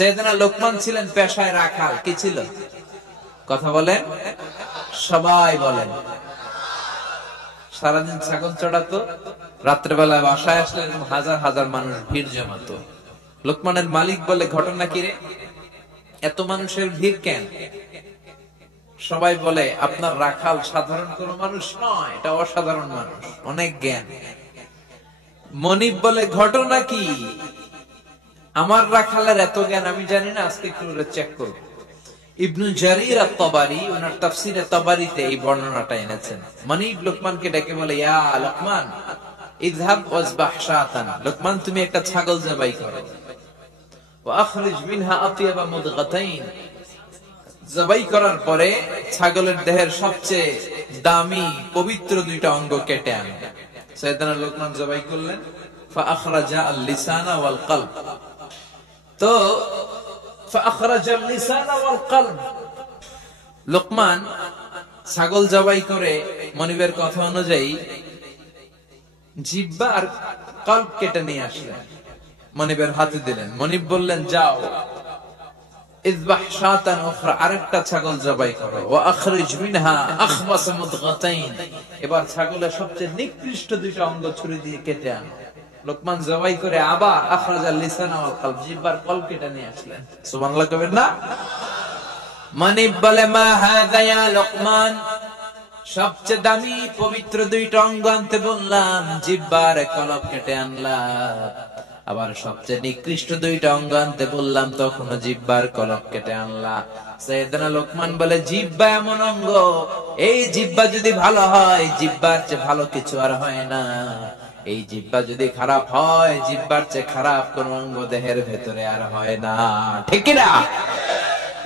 সাইয়েদনা লোকমান ছিলেন পেশায় রাখাল। কি ছিল? কথা বলেন, সবাই বলেন। সারাদিন ছাগল চড়াতো, রাত্রেবেলায় বাসায় আসলে হাজার হাজার মানুষ ভিড় জমাতো। লোকমানের মালিক বলে, ঘটনা কি রে, এত মানুষের ভিড় কেন? সবাই বলে, আপনার রাখাল সাধারণ কোন মানুষ নয়, এটা অসাধারণ মানুষ, অনেক জ্ঞান। মনিব বলে, ঘটনা কি? আমার রাখালের এত জ্ঞান আমি জানি না, আজকে একটু চেক করব। ইবনু জারির আত-তাবারি ওনার তাফসীরে তাবারিতে এই বর্ণনাটা এনেছেন। মনিব লোকমানকে ডেকে বলে, ইয়া লোকমান, ইযহাব ওয়াজবাহ শাতান, লোকমান তুমি একটা ছাগল জবাই করো, ওয়া আখরিজ মিনহা আতিয়াবা মুদগাতাইন, জবাই করার পরে ছাগলের দেহের সবচেয়ে দামি পবিত্র দুইটা অঙ্গ কেটে আনো। সাইয়েদনা লোকমান জবাই করলেন, ফাআখরাজা আল-লিসানা ওয়াল কলব। তো ফাআখরাজা আল-লিসানা ওয়াল কলব, লোকমান ছাগল জবাই করে মনিবের কথা অনুযায়ী জিহ্বা আর কলব কেটে নিয়ে আসলেন, মনিবের হাতে দিলেন। মনিব বললেন, যাও ইযবাহ শাতান উখরা, আরেকটা ছাগল জবাই করো, ওয়া আখরিজ মিনহা আখবাস মুদগাতাইন, এবার ছাগলের সবচেয়ে নিকৃষ্ট দুইটা অঙ্গ ছুরি দিয়ে কেটে আনো। লোকমান জবাই করে আবার আখরাজাল লিসান ওয়াল কলব, জিহ্বার কলব কেটে নিয়ে আসলেন। সুবহানাল্লাহ কবেন না? মনিব বলে, মা হাযা ইয়া লোকমান, সবচেয়ে দামি পবিত্র দুইটা অঙ্গ আনতে বললাম, জিহ্বার কলব কেটে আনলাম। আবার সবচেয়ে নিকৃষ্ট দুইটা অঙ্গ আনতে বললাম, তখনও জিহ্বার কলব কেটে আনলা। সাইয়েদনা লোকমান বলে, জিহ্বা এমন অঙ্গ, এই জিহ্বা যদি ভালো হয়, জিহ্বার চেয়ে ভালো কিছু আর হয় না। এই জিহ্বা যদি খারাপ হয়, জিহ্বার চেয়ে খারাপ কোন অঙ্গ দেহের ভেতরে আর হয় না। ঠিক কি না?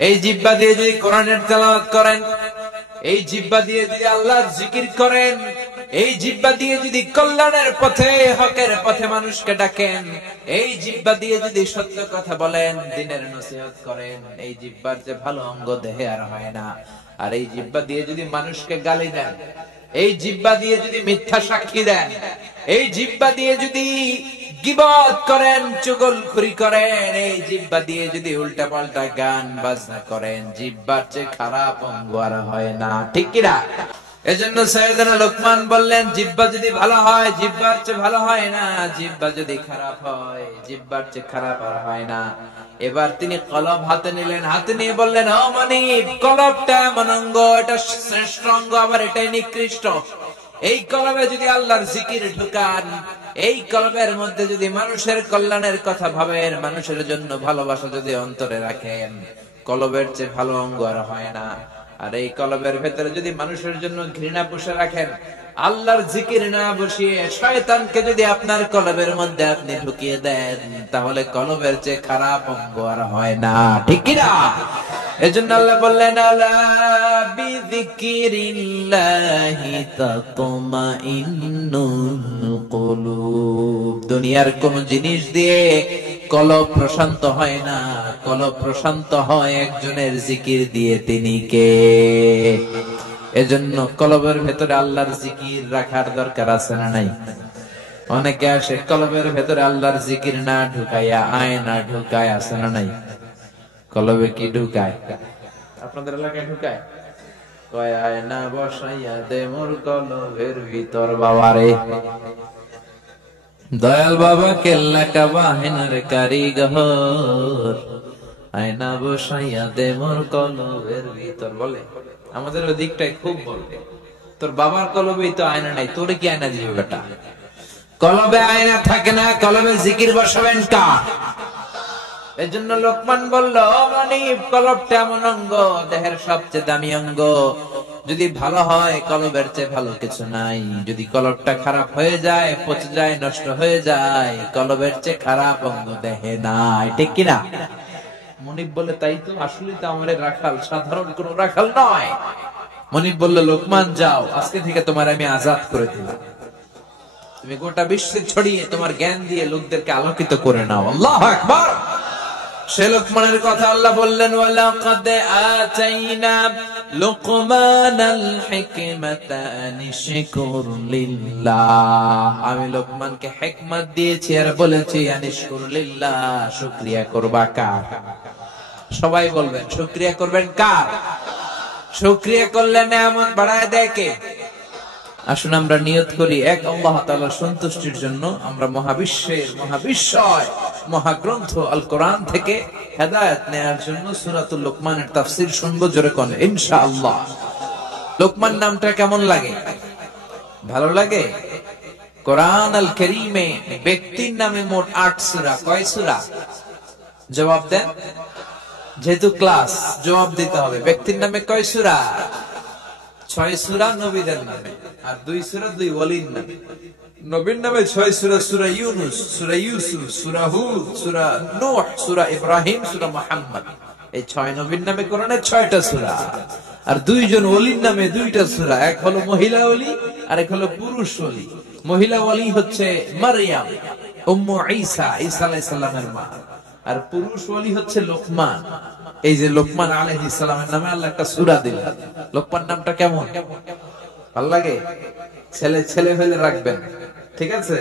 এই জিহ্বা দিয়ে যদি কোরআনের তেলাওয়াত করেন, এই জিহ্বা দিয়ে যদি আল্লাহর জিকির করেন, এই জিহ্বা দিয়ে যদি কল্যাণের পথে, হকের পথে মানুষকে ডাকেন, এই জিহ্বা দিয়ে যদি সত্য কথা বলেন, দ্বীনের নসিহত করেন, এই জিহ্বার যে ভালো অঙ্গ দেহে আর হয় না। আর এই জিহ্বা দিয়ে যদি মানুষকে গালি দেন, এই জিহ্বা দিয়ে যদি মিথ্যা সাক্ষী দেন, এই জিহ্বা দিয়ে যদি গীবত করেন, চুগলখড়ি করেন, এই জিহ্বা দিয়ে যদি উল্টা পাল্টা গান বাজনা করেন, জিহ্বার চেয়ে খারাপ অঙ্গ আর হয় না। ঠিক কি না? এজন্য সাইয়েদনা লোকমান বললেন, জিহ্বা যদি ভালো হয়, জিহ্বার চেয়ে ভালো হয় না, জিহ্বা যদি খারাপ হয়, জিহ্বার চেয়ে খারাপ আর হয় না। এবার তিনি কলব হাতে নিলেন, হাতে নিয়ে বললেন, ও মনিব, কলবটা এমন অঙ্গ, এটা শ্রেষ্ঠ অঙ্গ, আবার এটাই নিকৃষ্ট। এই কলবে যদি আল্লাহর জিকির ঢুকান, এই কলবের মধ্যে যদি মানুষের কল্যাণের কথা ভাবেন, মানুষের জন্য ভালোবাসা যদি অন্তরে রাখেন, কলবের চেয়ে ভালো অঙ্গ আর হয় না। আর এই কলবের ভেতরে যদি মানুষের জন্য ঘৃণা পুষে রাখেন, আল্লাহর জিকির না বসিয়ে শয়তানকে যদি আপনার কলবের মধ্যে আপনি ঢুকিয়ে দেন, তাহলে কলবের চেয়ে খারাপ অঙ্গ আর হয় না। ঠিক কি না? এজন্য আল্লাহ বললেন, আলা বিযিকিরিল্লাহি তাতমাইন্নুল কুলুব। দুনিয়ার কোন জিনিস দিয়ে কলব প্রশান্ত হয় না, কলব প্রশান্ত হয় একজনের জিকির দিয়ে। তিনি কে? এজন্য কলবের ভেতরে আল্লাহর জিকির রাখার দরকার আছে না নাই? অনেকে আসে কলবের ভেতরে আল্লাহর জিকির না ঢুকাইয়া আয়না ঢুকায়, আছে না নাই? কলবে কি ঢুকায়? আপনাদের এলাকায় ঢুকায়? কয় আয়না বসাইয়া দে মোর কলবের ভিতর। বাবারে, দয়াল বাবা কেল্লা কাবাহিনার কারিগর, আয়না বসাইয়া দে মোর কলবের ভিতর। বলে আমাদের ওই দিকটাই খুব বলবে, তোর বাবার কলবেই তো আয়না নাই, তোরে কি আয়না দিবে বেটা? কলবে আয়না থাকে না, কলবে জিকির বসাবেন কার? এজন্য লোকমান বলল, মনিব, কলবটা এমন অঙ্গ, দেহের সবচেয়ে দামি অঙ্গ, যদি ভালো হয় কলবের চেয়ে ভালো কিছু নাই। যদি কলবটা খারাপ হয়ে যায়, পচে যায়, নষ্ট হয়ে যায়, কলবের চেয়ে খারাপ অঙ্গ দেহে নাই। ঠিক কিনা? মনিব বলে, তাই তো, আসলে তো আমার রাখাল সাধারণ কোন রাখাল নয়। মনিব বলল, লোকমান, যাও, আজকে থেকে তোমার আমি আজাদ করে দিলাম, তুমি গোটা বিশ্বে ছড়িয়ে তোমার জ্ঞান দিয়ে লোকদেরকে আলোকিত করে নাও। আল্লাহু আকবার। সে লোকমানের কথা আল্লাহ বললেন, ওয়ালাকাদ আতাইনা লুকমানাল হিকমাতা আনিশকুর লিল্লাহ। আমি লোকমানকে হিকমত দিয়েছি আর বলেছি আনিশকুর লিল্লাহ, শুকরিয়া করবা কার? সবাই বলবেন শুকরিয়া করবেন কার? শুকরিয়া করলে নেয়ামত বাড়ায় দেয় কে? আসুন আমরা নিয়ত করি এক আল্লাহ তাআলার সন্তুষ্টির জন্য আমরা মহাবিশ্বয় মহাগ্রন্থ আল কোরআন থেকে হেদায়েত নেয়ার জন্য সূরাতুল লোকমানের তাফসীর শুনবো। জোরে কোন ইনশাআল্লাহ। লোকমান নামটা কেমন লাগে? ভালো লাগে? কোরআন আল কারীমে ব্যক্তির নামে মোট 8 সূরা। কয় সূরা? জবাব দেন, যেহেতু ক্লাস জবাব দিতে হবে। ব্যক্তির নামে কয় সূরা? 6 সূরা নবীদের নামে, আর 2 সূরা 2 ওয়ালির নামে। নবীর নামে 6 সূরা, সূরা ইউনূস, সূরা ইউসুফ, সূরা হুদ, সূরা নূহ, সূরা ইব্রাহিম, সূরা মুহাম্মদ। এই 6 নবীর নামে কোরআনে 6টা সূরা। আর 2 জন ওলির নামে 2টা সূরা। এক হলো মহিলা ওলি আর এক হলো পুরুষ ওলি। মহিলা ওলি হচ্ছে মারইয়াম উম্মু ঈসা, ঈসা আলাইহিস সালামের মা। আর পুরুষ ওলি হচ্ছে লোকমান। এই যে লোকমান আলাইহিস সালামের নামে আল্লাহ একটা সূরা দিলেন। লোকমান নামটা কেমন? ভালো লাগে? ছেলে ফেলে রাখবেন, ঠিক আছে?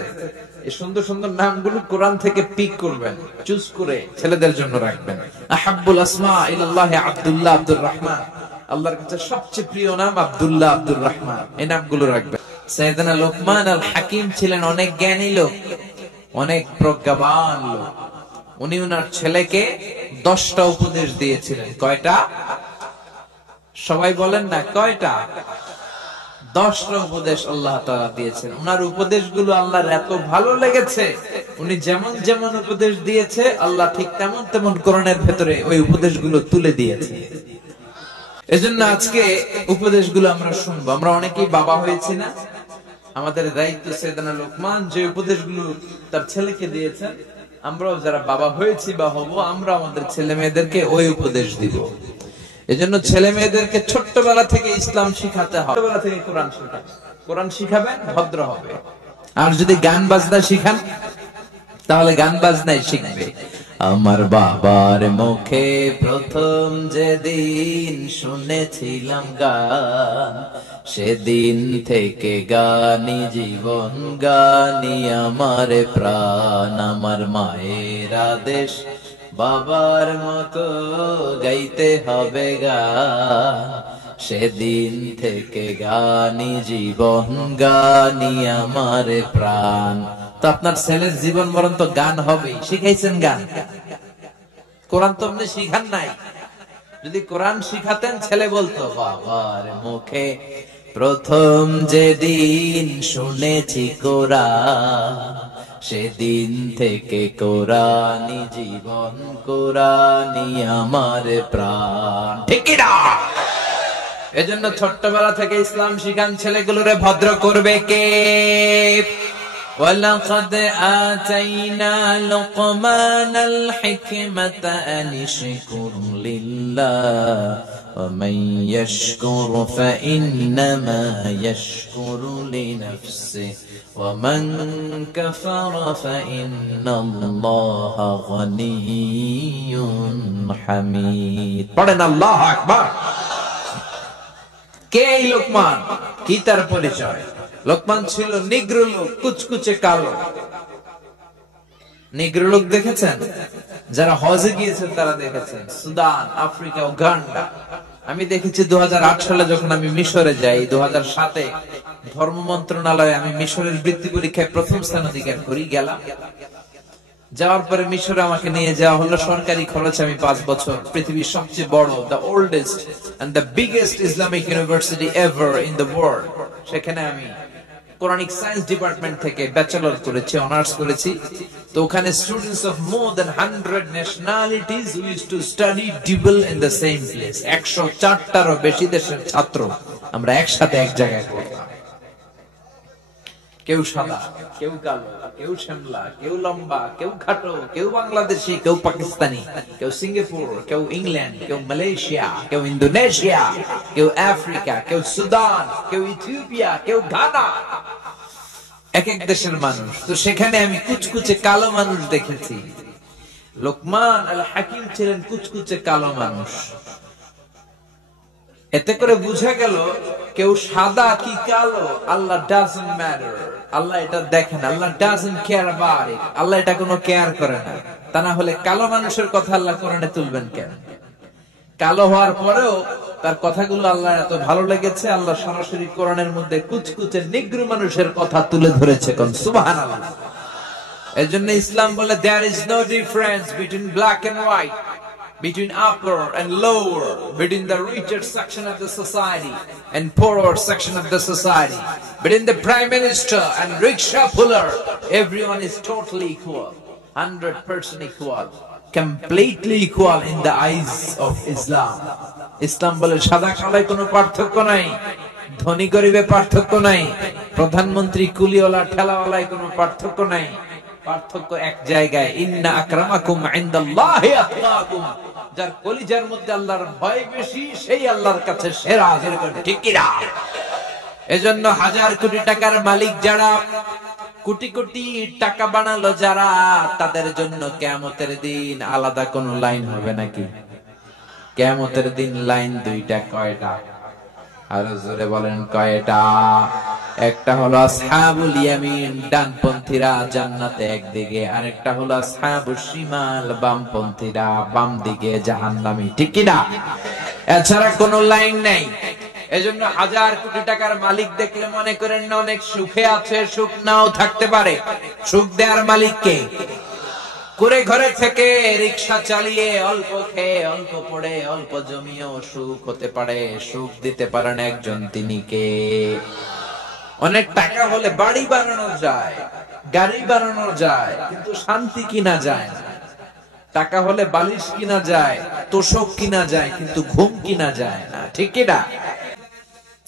এই সুন্দর সুন্দর নামগুলো কোরআন থেকে পিক করবেন, চুজ করে ছেলেদের জন্য রাখবেন। আহাব্বুল আসমা ইলাল্লাহি আব্দুল্লাহ, আব্দুর রহমান। আল্লাহর কাছে সবচেয়ে প্রিয় নাম আব্দুল্লাহ, আব্দুর রহমান। এই নামগুলো রাখবেন। সাইয়েদনা লোকমান আল হাকিম ছিলেন অনেক জ্ঞানী লোক, অনেক প্রজ্ঞাবান লোক। উনি ওনার ছেলেকে 10টা উপদেশ দিয়েছিলেন। কয়টা? সবাই বলেন না কয়টা? 10টা উপদেশ আল্লাহ তাআলা দিয়েছেন। ওনার উপদেশগুলো আল্লাহর এত ভালো লেগেছে, উনি যেমন যেমন উপদেশ দিয়েছে আল্লাহ ঠিক তেমন তেমন কোরআনের ভেতরে ওই উপদেশগুলো তুলে দিয়েছে। এজন্য আজকে উপদেশগুলো আমরা শুনবো। আমরা অনেকেই বাবা হয়েছি না? আমাদের দায়িত্ব সাইয়েদনা লোকমান যে উপদেশগুলো তার ছেলেকে দিয়েছেন, আমরাও যারা বাবা হয়েছি বা হব, আমরা আমাদের ছেলে মেয়েদেরকে ওই উপদেশ দিব। এজন্য ছেলে মেয়েদেরকে ছোট্টবেলা থেকে ইসলাম শিখাতে হবে। ছোটবেলা থেকে কোরআন শিখাবেন, ভদ্র হবে। আর যদি গান বাজনা শিখান তাহলে গান বাজনাই শিখবে। আমার বাবার মুখে প্রথম যেদিন শুনেছিলাম গান, সেদিন থেকে গানি জীবন, গানি আমার প্রাণ। আমার মায়ের আদেশ বাবার মতো গাইতে হবে গান, সেদিন থেকে গানি জীবন, গানি আমার প্রাণ। তো আপনার ছেলের জীবন মরণ তো গান হবেই। শিখাইছেন গান? কোরআন তো আপনি শিখান নাই। যদি কোরআন শিখাতেন ছেলে বলতো বাবার মুখে প্রথম যেদিন শুনেছি কোরআন, সেদিন থেকে কোরআনি জীবন, কোরআনি আমার প্রাণ। ঠিক না? এজন্য ছোট্টবেলা থেকে ইসলাম শিখান ছেলেগুলোরে। ভদ্র করবে কে? وَلَقَدْ آتَيْنَا لُقْمَانَ الْحِكْمَةَ أَنِ اشْكُرْ لِلَّهِ وَمَنْ يَشْكُرْ فَإِنَّمَا يَشْكُرُ لِنَفْسِهِ وَمَنْ كَفَرَ فَإِنَّ اللَّهَ غَنِيٌّ حَمِيدٌ। পড়েন আল্লাহু আকবার। কে এই লোকমান? কি তার পরিচয়? লোকমান ছিল নিগ্রো লোক, কুচকুচে কালো। নিগ্রো লোক দেখেছেন? যারা হজে গিয়েছেন তারা দেখেছেন। Sudan, Africa, Uganda. আমি দেখেছি 2008 সালে যখন আমি মিশরে যাই, 2007-এ ধর্ম মন্ত্রণালয়ে আমি মিশরের বৃত্তি পরীক্ষায় প্রথম স্থান অধিকার করি। গেলাম, যাওয়ার পরে মিশরে আমাকে নিয়ে যাওয়া হলো সরকারি খরচে। আমি 5 বছর পৃথিবীর সবচেয়ে বড়, the oldest and the biggest Islamic university ever in the world, সেখানে আমি কোরআনিক সায়েন্স ডিপার্টমেন্ট থেকে ব্যাচেলর করেছি, অনার্স করেছি। তো ওখানে students of more than 100 nationalities who used to study double in the same place। 104টারও বেশি দেশের ছাত্র আমরা একসাথে এক জায়গায় পড়তাম। কেউ সাদা, কেউ কালো, কেউ শ্যামলা, কেউ লম্বা, কেউ খাটো, কেউ বাংলাদেশি, কেউ পাকিস্তানি, কেউ সিঙ্গাপুর, কেউ ইংল্যান্ড, কেউ মালয়েশিয়া, কেউ ইন্দোনেশিয়া, কেউ আফ্রিকা, কেউ সুদান, কেউ ইথিওপিয়া, কেউ ঘানা। এক এক দেশের মানুষ। তো সেখানে আমি কুচকুচে কালো মানুষ দেখেছি। লোকমান আল হাকিম ছিলেন কুচকুচে কালো মানুষ। এতে করে বোঝা গেল কেউ সাদা কি কালো, আল্লাহ ডাজন্ট ম্যাটার। আল্লাহ এটা দেখেন, আল্লাহ ডাজন্ট কেয়ার অ্যাবাউট ইট। আল্লাহ এটা কোনো কেয়ার করে না। তা না হলে কালো মানুষের কথা আল্লাহ কোরআনে তুলবেন কেন? কালো হওয়ার পরেও তার কথাগুলো আল্লাহ এত ভালো লেগেছে, আল্লাহ সরাসরি কোরআনের মধ্যে কুচকুচে নিগ্রো মানুষের কথা তুলে ধরেছে। কোন সুবহানাল্লাহ। এজন্য ইসলাম বলে there is no difference between black and white, between upper and lower, between the richer section of the society and poorer section of the society, between the prime minister and rickshaw puller. Everyone is totally equal, 100% equal, completely equal in the eyes of Islam. ইসলাম বলে সাদা কালায় কোনো পার্থক্য নাই, ধনী গরিবে পার্থক্য নাই, প্রধানমন্ত্রী কুলিওয়ালা ঠেলাওয়ালায় কোনো পার্থক্য নাই। পার্থক্য এক জায়গায়, ইন্না আকরামাকুম ইনদাল্লাহি আতকাকুম। যার কলিজার মধ্যে আল্লাহর ভয় বেশি সেই আল্লাহর কাছে সেরা। ঠিক কি না? এজন্য হাজার কোটি টাকার মালিক যারা, কোটি কোটি টাকা বানালো যারা, তাদের জন্য কিয়ামতের দিন আলাদা কোন লাইন হবে নাকি? কিয়ামতের দিন লাইন দুইটা। কয়টা? আর জোরে বলেন কয়টা? একটা হলো আসহাবুল ইয়ামিন, ডানপন্থীরা জান্নাতে একদিকে, আরেকটা হলো আসহাবুশ শিমাল, বামপন্থীরা বাম দিকে জাহান্নামী। ঠিক কি না? এছাড়া কোনো লাইন নাই। এজন্য হাজার কোটি টাকার মালিক দেখলে মনে করেন না অনেক সুখে আছে, সুখ নাও থাকতে পারে। সুখ দেওয়ার মালিক কে? করে ঘরে থেকে রিকশা চালিয়ে অল্প খেয়ে অল্প পড়ে অল্প জমিয়েও সুখ হতে পারে। সুখ দিতে পারেন একজন, তিনি কে? অনেক টাকা হলে বাড়ি বানানো যায়, গাড়ি বানানো যায়, কিন্তু শান্তি কিনা যায় না। টাকা হলে বালিশ কিনা যায়, তোষক কিনা যায়, কিন্তু ঘুম কিনা যায় না। ঠিক কি না?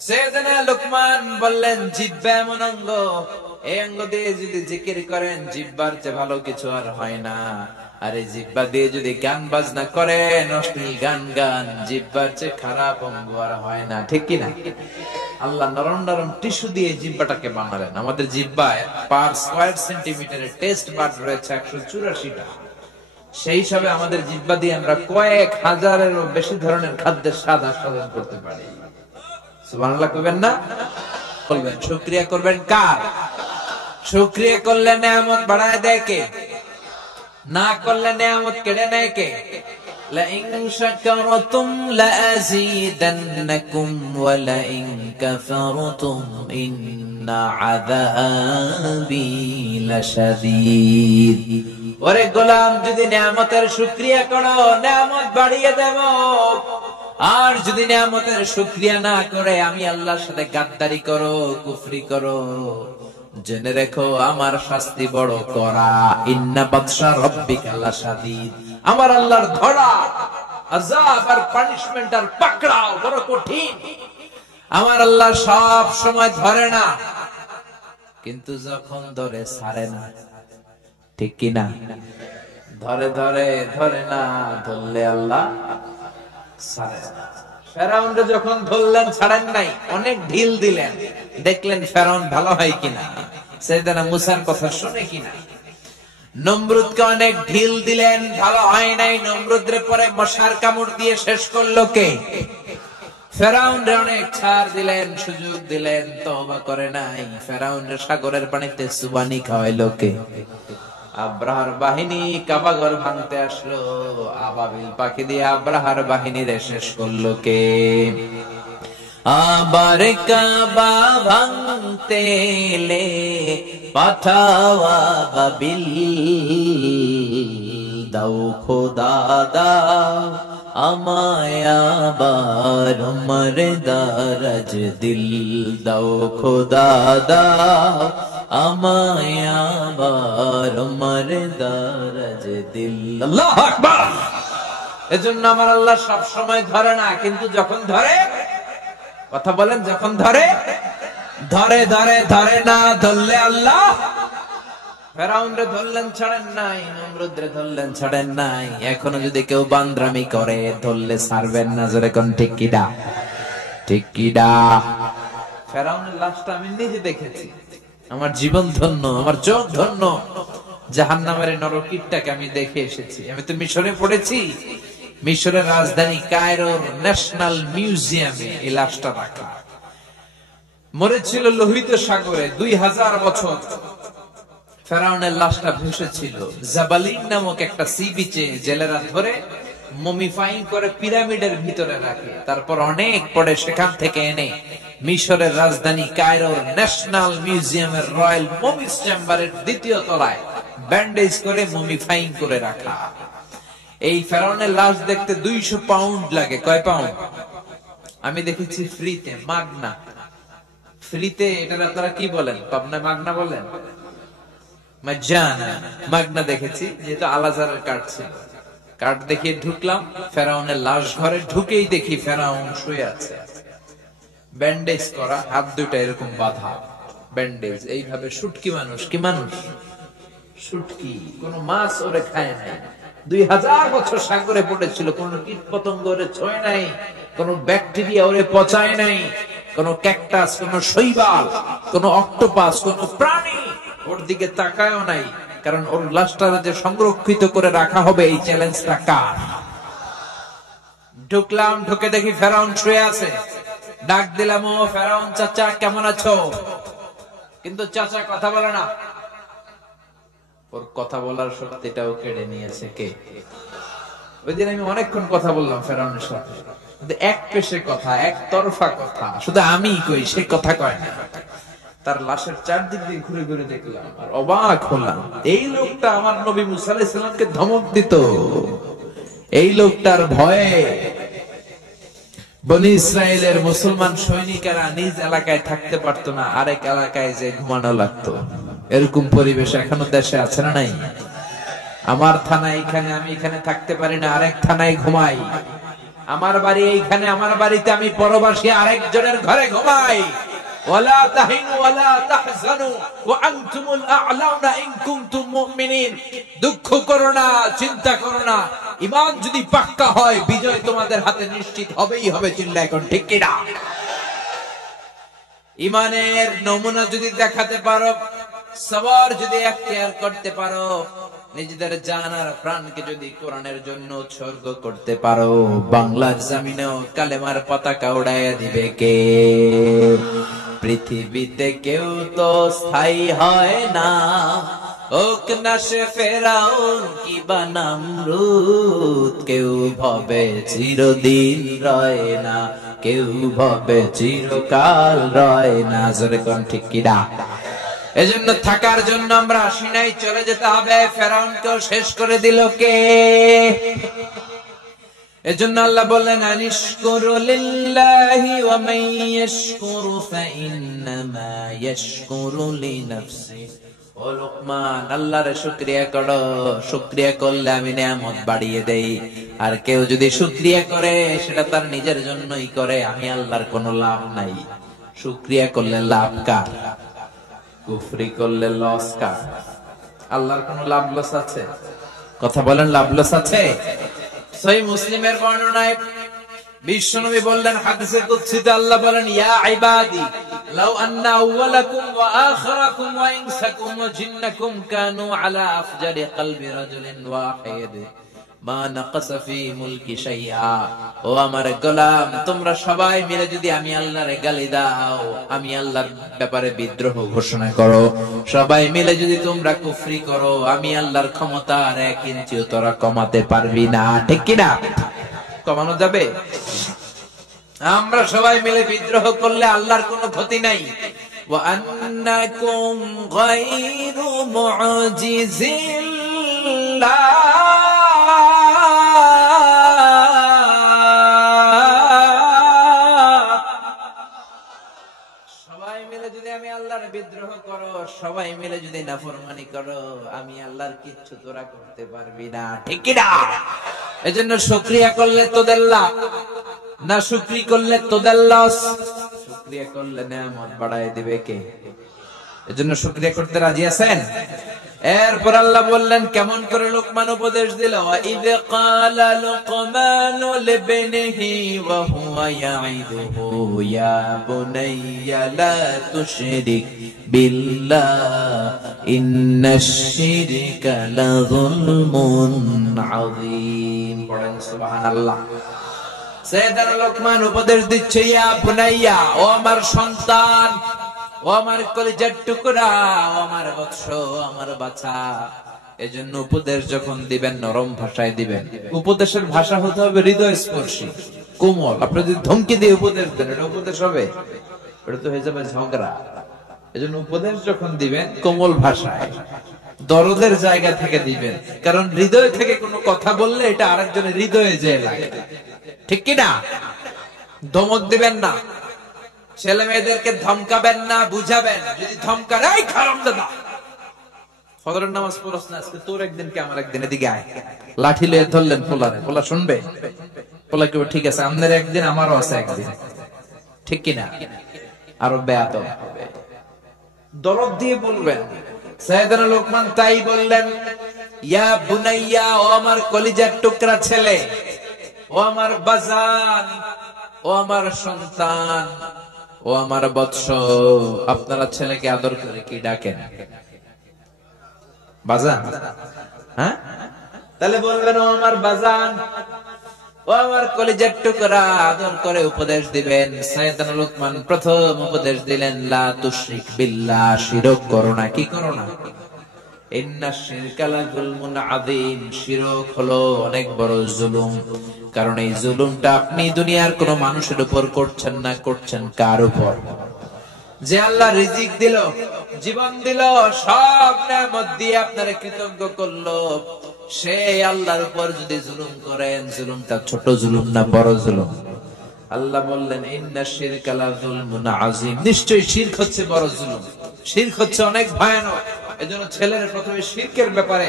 সাইয়েদনা লোকমান বললেন, জিহ্বা এমন অঙ্গ, এই অঙ্গ দিয়ে যদি জিকির করেন জিহ্বার চেয়ে ভালো কিছু আর হয় না। আর এই জিহ্বা দিয়ে যদি গান বাজনা করেন, অশ্লীল গান, জিহ্বার চেয়ে খারাপ অঙ্গ আর হয় না। ঠিক কি না? আল্লাহ নরম নরম টিস্যু দিয়ে জিহ্বাটাকে বানালেন। আমাদের জিহ্বায় পার স্কয়ার সেন্টিমিটারের টেস্ট বাড রয়েছে 184টা। সেই হিসাবে আমাদের জিহ্বা দিয়ে আমরা কয়েক হাজারেরও বেশি ধরনের খাদ্যের স্বাদ আস্বাদন করতে পারি। সুবহানাল্লাহ কইবেন না? বলবেন। শুকরিয়া করবেন কার? শুকরিয়া করলে নিয়ামত বাড়ায় দেয় কে? না করলে নিয়ামত কেড়ে নেয় কে? لئن شكرتم لأزيدنكم ولئن كفرتم إن عذابي لشديد। ওরে গোলাম, যদি নিয়ামতের শুকরিয়া করো নিয়ামত বাড়িয়ে দেব, আর যদি নিয়ামতের শুকরিয়া না করে আমি আল্লাহর সাথে গাদ্দারি করো, কুফরি করো, জেনে রেখো আমার শাস্তি বড় কড়া। ইন্না বাতশা রাব্বিকা লাশাদীদ। আমার আল্লাহর ধরা, আযাব আর পানিশমেন্ট আর পাকড়াও বড় কঠিন। আমার আল্লাহ সব সময় ধরে না, কিন্তু যখন ধরে ছাড়ে না। ঠিক কি না? ধরে ধরে ধরে না, ধরলে আল্লাহ ছাড়ে না। ফেরাউনকে যখন ধরলেন ছাড়েন নাই, অনেক ঢিল দিলেন, দেখলেন ফেরাউন ভালো হয় কিনা, সাইয়েদনা মুসার কথা শুনে কিনা। নমরুদকে অনেক ঢিল দিলেন, ভালো হয় নাই। নমরুদের পরে মশার কামড় দিয়ে শেষ করলো কে? ফেরাউনরে অনেক ছাড় দিলেন, সুযোগ দিলেন, তওবা করে নাই। ফেরাউনের সাগরের পানিতে সুবানি খাওয়াইলো কে? আব্রাহার বাহিনী কাবাঘর ভাঙতে আসলো, আবাবিল পাখি দিয়ে আব্রাহার বাহিনীরে শেষ করলো কে? আবার কাবা ভাঙতে এলে পাঠাওয়া বাবিল, দাও খোদা দাও আমায় আবার মরদারাজ দিল, দাও খোদা দাও আমায় আবার মরদারাজ দিল। আল্লাহু আকবার। এজন্য আমার আল্লাহ সব সময় ধরে না, কিন্তু যখন ধরে, কথা বলেন, যখন ধরে ধরে ধরে ধরে না, ধরলে আল্লাহ। ফেরাউনরে ধরলেন ছাড়েন নাই, নমরুদরে ধরলেন ছাড়েন নাই। এখনো যদি কেউ বান্দরামি করে ধরলে ছাড়বেন না। জোরে কোন ঠিক কিডা? ঠিক কিডা? ফেরাউনের লাশটা আমি নিজে দেখেছি। আমার জীবন ধন্য, আমার চোখ ধন্য। জাহান্নামের নরকীটটাকে আমি দেখে এসেছি। আমি তো মিশরে পড়েছি। মিশরের রাজধানী কায়রোর ন্যাশনাল মিউজিয়ামে এই লাশটা রাখা। মরেছিল লোহিত সাগরে 2000 বছর। ফেরাউনের লাশটা ভেসেছিল জাবালিন নামক একটা সি বিচে। জেলেরা ধরে মমিফাইং করে পিরামিডের ভিতরে রাখে, তারপর অনেক পরে সেখান থেকে এনে মিশরের রাজধানী কায়রোর ন্যাশনাল মিউজিয়ামের রয়্যাল মমিস চেম্বারের দ্বিতীয় তলায় ব্যান্ডেজ করে মমিফাইং করে রাখা। এই ফেরাউনের লাশ দেখতে 200 পাউন্ড লাগে। কয় পাউন্ড? আমি দেখেছি ফ্রিতে, মাগনা। ফ্রিতে এটা আপনারা কি বলেন? পাবনা মাগনা বলেন? মাগনা দেখেছি, যেহেতু আলাজারের কার্ড ছিল। কার্ড দেখিয়ে ঢুকলাম ফেরাউনের লাশ ঘরে। ঢুকেই দেখি ফেরাউন শুয়ে আছে, ব্যান্ডেজ করা, হাত দুইটা এরকম বাঁধা, ব্যান্ডেজ। এইভাবে শুটকি মানুষ, কি মানুষ? শুটকি। কোন মাছ ওরে খায় নাই। 2000 বছর সাগরে পড়েছিল, কোন কীট পতঙ্গ ওরে ছোঁয় নাই, কোন ব্যাকটেরিয়া ওরে পচায় নাই, কোন ক্যাকটাস, কোন শৈবাল, কোন অক্টোপাস, কোন প্রাণী ওর দিকে তাকায়ও নাই। কারণ ওর লাশটা যে সংরক্ষিত করে রাখা হবে, এই চ্যালেঞ্জটা কার? ঢুকলাম, ঢুকে দেখি ফেরাউন শুয়ে আছে। ডাক দিলাম, ও ফেরাউন চাচা কেমন আছো? কিন্তু চাচা কথা বলে না। ওর কথা বলার শক্তিটাও কেড়ে নিয়েছে কে? ওই দিন আমি অনেকক্ষণ কথা বললাম ফেরাউনের সাথে, এক পেশে কথা, এক তরফা কথা, শুধু আমি কই, সে কথা কয় না। তার লাশের চারদিক দিয়ে ঘুরে ঘুরে দেখলাম আর অবাক হলাম। এই লোকটা আমার নবী মুসা আলাইহিস সালামকে ধমক দিত। এই লোকটার ভয়ে বনি ইসরায়েলের মুসলমান সৈনিকেরা নিজ এলাকায় থাকতে পারতো না, আরেক এলাকায় যে ঘুমানো লাগতো। এরকম পরিবেশ এখনো দেশে আছে না নাই? আমার থানা এইখানে, আমি এখানে থাকতে পারি না, আরেক থানায় ঘুমাই। আমার বাড়ি এইখানে, আমার বাড়িতে আমি পরবাসী আরেকজনের ঘরে ঘুমাই। ওয়ালা তাহিনু ওয়ালা তাহজানু ওয়া আনতুমুল আ'লাউনা ইন কুনতুম মুমিনিন। দুঃখ করো না, চিন্তা করো না, ঈমান যদি পাক্কা হয় বিজয় তোমাদের হাতে নিশ্চিত হবেই হবে। চিল্লা এখন ঠিক কি না? ঈমানের নমুনা যদি দেখাতে পারো, সবর যদি এখতিয়ার করতে পারো, নিজেদের জান আর প্রাণকে যদি কোরআনের জন্য উৎসর্গ করতে পারো, বাংলার জমিনেও কালেমার পতাকা উড়াইয়া দিবে কে? পৃথিবীতে কেউ তো স্থায়ী হয় না, হোক না সে ফেরাউন কিবা নমরুদ। কেউ ভাবে চিরদিন রয় না, কেউ ভাবে চিরকাল রয় না। জোরে কোন ঠিক কি না? এজন্য থাকার জন্য আমরা আসি নাই, চলে যেতে হবে। ফেরাউনকেও শেষ করে দিল কে? এজন্য আল্লাহ বললেন, আনিশকুরু লিল্লাহি ওয়া মান ইয়াশকুরু ফাইন্নামা ইয়াশকুরু লিনাফসিহি। ও লোকমান, আল্লাহর শুকরিয়া করো, শুকরিয়া করলে আমি নিয়ামত বাড়িয়ে দেই। আর কেউ যদি শুকরিয়া করে সেটা তার নিজের জন্যই করে, আমি আল্লাহর কোনো লাভ নাই। শুকরিয়া করলে লাভ কার? কুফরি করলে লস কার? আল্লাহর কোন লাভ লস আছে? কথা বলেন, লাভ লস আছে? সহিহ মুসলিমের বর্ণনায় বিশ্বনবী বললেন, হাদিসে কুদসিতে আল্লাহ বলেন, ইয়া ইবাদি লাউ আন্না আউওয়ালাকুম ওয়া আখিরাকুম ওয়া ইনসাকুম ওয়া জিন্নাকুম কানু আলা আফজারি কলবি রাজুলিন ওয়াহিদ মা নাকাসা ফি মুলকি শাইআ। ও আমার গোলাম, তোমরা সবাই মিলে যদি আমি আল্লাহর গালি দাও, আমি আল্লাহর ব্যাপারে বিদ্রোহ ঘোষণা করো, সবাই মিলে যদি তোমরা কুফরি করো, আমি আল্লাহর ক্ষমতা আর 1 ইঞ্চিও তোরা কমাতে পারবি না। ঠিক কি না? কমানো যাবে? আমরা সবাই মিলে বিদ্রোহ করলে আল্লাহর কোনো ক্ষতি নাই। ওয়া আন্নাকুম গায়রু মুজিজিল্লাহ। সবাই মিলে যদি আমি আল্লাহর বিদ্রোহ করো, সবাই মিলে যদি নাফরমানি করো, আমি আল্লাহর কিচ্ছু তোরা করতে পারবি না। ঠিক কি না? এজন্য শুকরিয়া করলে তোদের লাভ, না শুকরি করলে তোদের লস। শুকরিয়া করলে নিয়ামত বাড়ায় দিবে কে? এজন্য শুকরিয়া করতে রাজি আছেন? এরপর আল্লাহ বললেন কেমন করে লোকমান উপদেশ দিল, ইয ক্বালা লুকমানু লিবনিহি ওয়া হুয়া ইয়াইদুহু ইয়া বুনাইয়া লা তুশরিক বিল্লাহ ইন্নাশ শিরকা লাযুলমুন আযীম। পড়েন সুবহানাল্লাহ। সাইয়েদনা লোকমান উপদেশ দিচ্ছে, ইয়া বুনাইয়া, ও আমার সন্তান, ও আমার কলিজার টুকরা, ও আমার বৎস, আমার বাছা, এজন্য উপদেশ যখন দিবেন নরম ভাষায় দিবেন। উপদেশের ভাষা হতে হবে হৃদয় স্পর্শী, কোমল। আপনি যদি ধমকি দিয়ে উপদেশ দেন, এটা উপদেশ হবে? এটা তো হয়ে যাবে ঝগড়া। এজন্য উপদেশ যখন দিবেন কোমল ভাষায়, দরদের জায়গা থেকে দিবেন। কারণ হৃদয় থেকে কোনো কথা বললে এটা আরেকজনের হৃদয়ে যেয়ে লাগে, ঠিক কিনা? ধমক দিবেন না, ছেলে মেয়েদেরকে ধমকাবেন না, বুঝাবেন। যদি ধমকান, এই হারামজাদা, ফজরের নামাজ পড়ছ না আজকে, তোর একদিন কি আমার একদিন, এদিকে আয়। লাঠি লয়ে ধরলেন পোলারে, পোলা শুনবে? পোলা কেউ ঠিক আছে, আপনার একদিন আমারও আছে একদিন, ঠিক কিনা? আরো বেয়াদব হবে। দরদ দিয়ে বলবেন। সাইয়েদনা লোকমান তাই বললেন, ইয়া বুনাইয়া, ও আমার কলিজার টুকরা ছেলে, ও আমার বাজান, ও আমার সন্তান, ও আমার বৎস। আপনারা ছেলেকে আদর করে কি ডাকেন? বাজান? হ্যাঁ, তাহলে বলবেন ও আমার বাজান, ও আমার কলিজার টুকরা, আদর করে উপদেশ দিবেন। সাইয়েদনা লোকমান প্রথম উপদেশ দিলেন, লা তুশরিক বিল্লাহ, শিরক করো না। কি করো না? ইন্নাশ শিরকা লাযুলমুন আযীম, শিরক হলো অনেক বড় জুলুম। কারণ এই জুলুমটা আপনি দুনিয়ার কোন মানুষের উপর করছেন না, করছেন কার উপর? যে আল্লাহ রিজিক দিল, জীবন দিল, সব নেয়ামত দিয়ে আপনারে কৃতজ্ঞ করলো, সে আল্লাহর উপর যদি জুলুম করেন, জুলুমটা ছোট জুলুম না বড় জুলুম? আল্লাহ বললেন, ইন্নাশ শিরকা লাযুলমুন আযীম, নিশ্চয়ই শিরক হচ্ছে বড় জুলুম, শিরক হচ্ছে অনেক ভয়ানক। এজন্য ছেলেরা প্রথমে শিরকের ব্যাপারে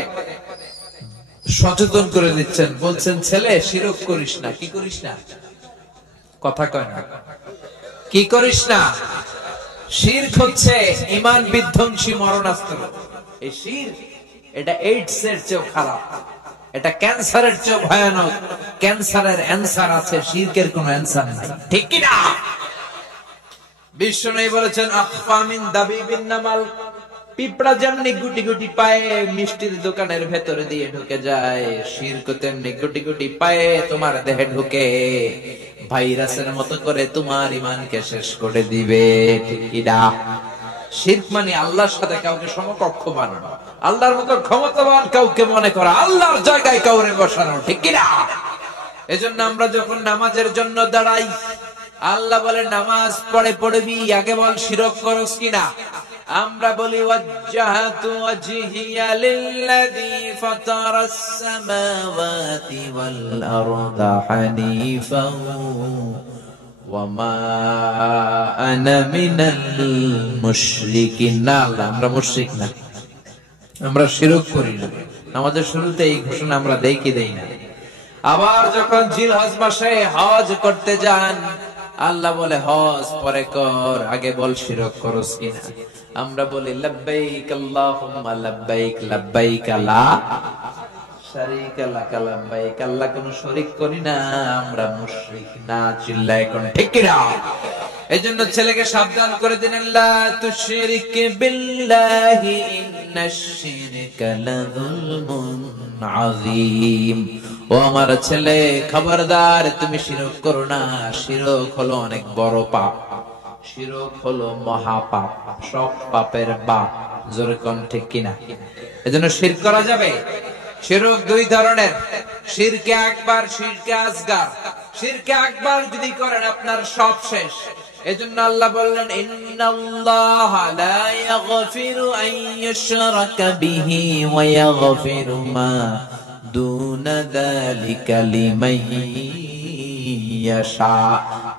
সচেতন করে দিচ্ছেন, বলছেন, ছেলে শিরক করিস না। কি করিস না? কথা কয় না, কি করিস না? শিরক হচ্ছে ঈমান বিধ্বংসী মরণাস্ত্র। এই শিরক, এটা এইডস এর চেয়েও খারাপ, এটা ক্যান্সারের চেয়েও ভয়ানক। ক্যান্সারের অ্যানসার আছে, শিরকের কোনো অ্যানসার নাই, ঠিক কি না? বিশ্বনবী বলেছেন, আখফা মিন দাবিবিন নামাল, পিঁপড়া যেমনি গুটি গুটি পায়ে মিষ্টির দোকানের ভেতরে দিয়ে ঢুকে যায়, শিরক তেমনি গুটি গুটি পায়ে তোমার দেহে ঢুকে ভাইরাসের মতো করে তোমার ঈমানকে শেষ করে দিবে, ঠিক কি না? শিরক মানে আল্লাহর সাথে কাউকে সমকক্ষ বানানো, আল্লাহর মতো ক্ষমতাবান কাউকে মনে করা, আল্লাহর জায়গায় কাউরে বসানো, ঠিক কি না? এজন্য আমরা যখন নামাজের জন্য দাঁড়াই, আল্লাহ বলে নামাজ পড়বি, আগে বল শিরক করস কিনা। আমরা বলি, ওয়াজ্জাহাতু ওয়াজহিয়া লিল্লাযী ফাতারাস সামাওয়াতি ওয়াল আরদা হানিফান ওয়া মা আনা মিনাল মুশরিকিন। না, আমরা মুশরিক না, আমরা শিরক করি না। আমাদের শুরুতে এই ঘোষণা আমরা দেই কি দেই না? আবার যখন জিলহজ মাসে হজ করতে যান, আল্লাহ বলে হজ পরে কর, আগে বল শিরক করস কিনা। আমরা বলি লাব্বাইক আল্লাহুম্মা লাব্বাইক, লাব্বাইক লা শারীকা লাক লাব্বাইক, আল্লাহ কোনো শরীক করি না, আমরা মুশরিক না। চিল্লায় কোন, ঠিক কি না? এজন্য ছেলেকে সাবধান করে দিলেন, লা তুশরিক বিল্লাহি ইন্নাশ শিরকা লাযুলমুন আযীম। ও আমার ছেলে, খবরদার, তুমি শিরক করো না। শিরক হলো অনেক বড় পাপ, শিরক হলো মহাপাপ, সব পাপের বাপ। জোরে কোন, ঠিক কিনা? এজন্য শিরক করা যাবে। শিরক দুই ধরনের, শিরকে আকবার, শিরকে আসগার। শিরকে আকবার যদি করেন, আপনার সব শেষ। এজন্য আল্লাহ বললেন, ইন্নাল্লাহা লা ইয়াগফিরু আন ইউশরাকা বিহি ওয়া ইয়াগফিরু মা দুনা যালিকা লিমান ইয়াশা।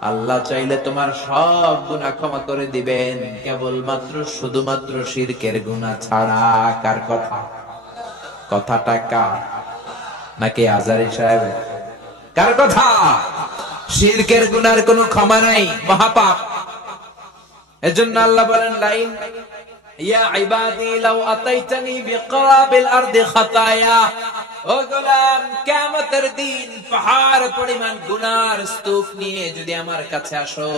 আল্লাহ চাইলে তোমার সব গুনাহ ক্ষমা করে দিবেন, কেবলমাত্র শুধুমাত্র শিরকের গুনাহ ছাড়া। কার কথা? কথাটা কার? নাকি আজারি সাহেব? কার কথা? শিরকের গুনার কোনো ক্ষমা নাই, মহাপাপ। এজন্য আল্লাহ বলেন, লাইন ইয়া ইবাদি লাউ আতাইতানি বিকরাবিল আরদি খাতায়া, ও গোলাম, কিয়ামতের দিন পাহাড় পরিমাণ গুনার স্তূপ নিয়ে যদি আমার কাছে আসো,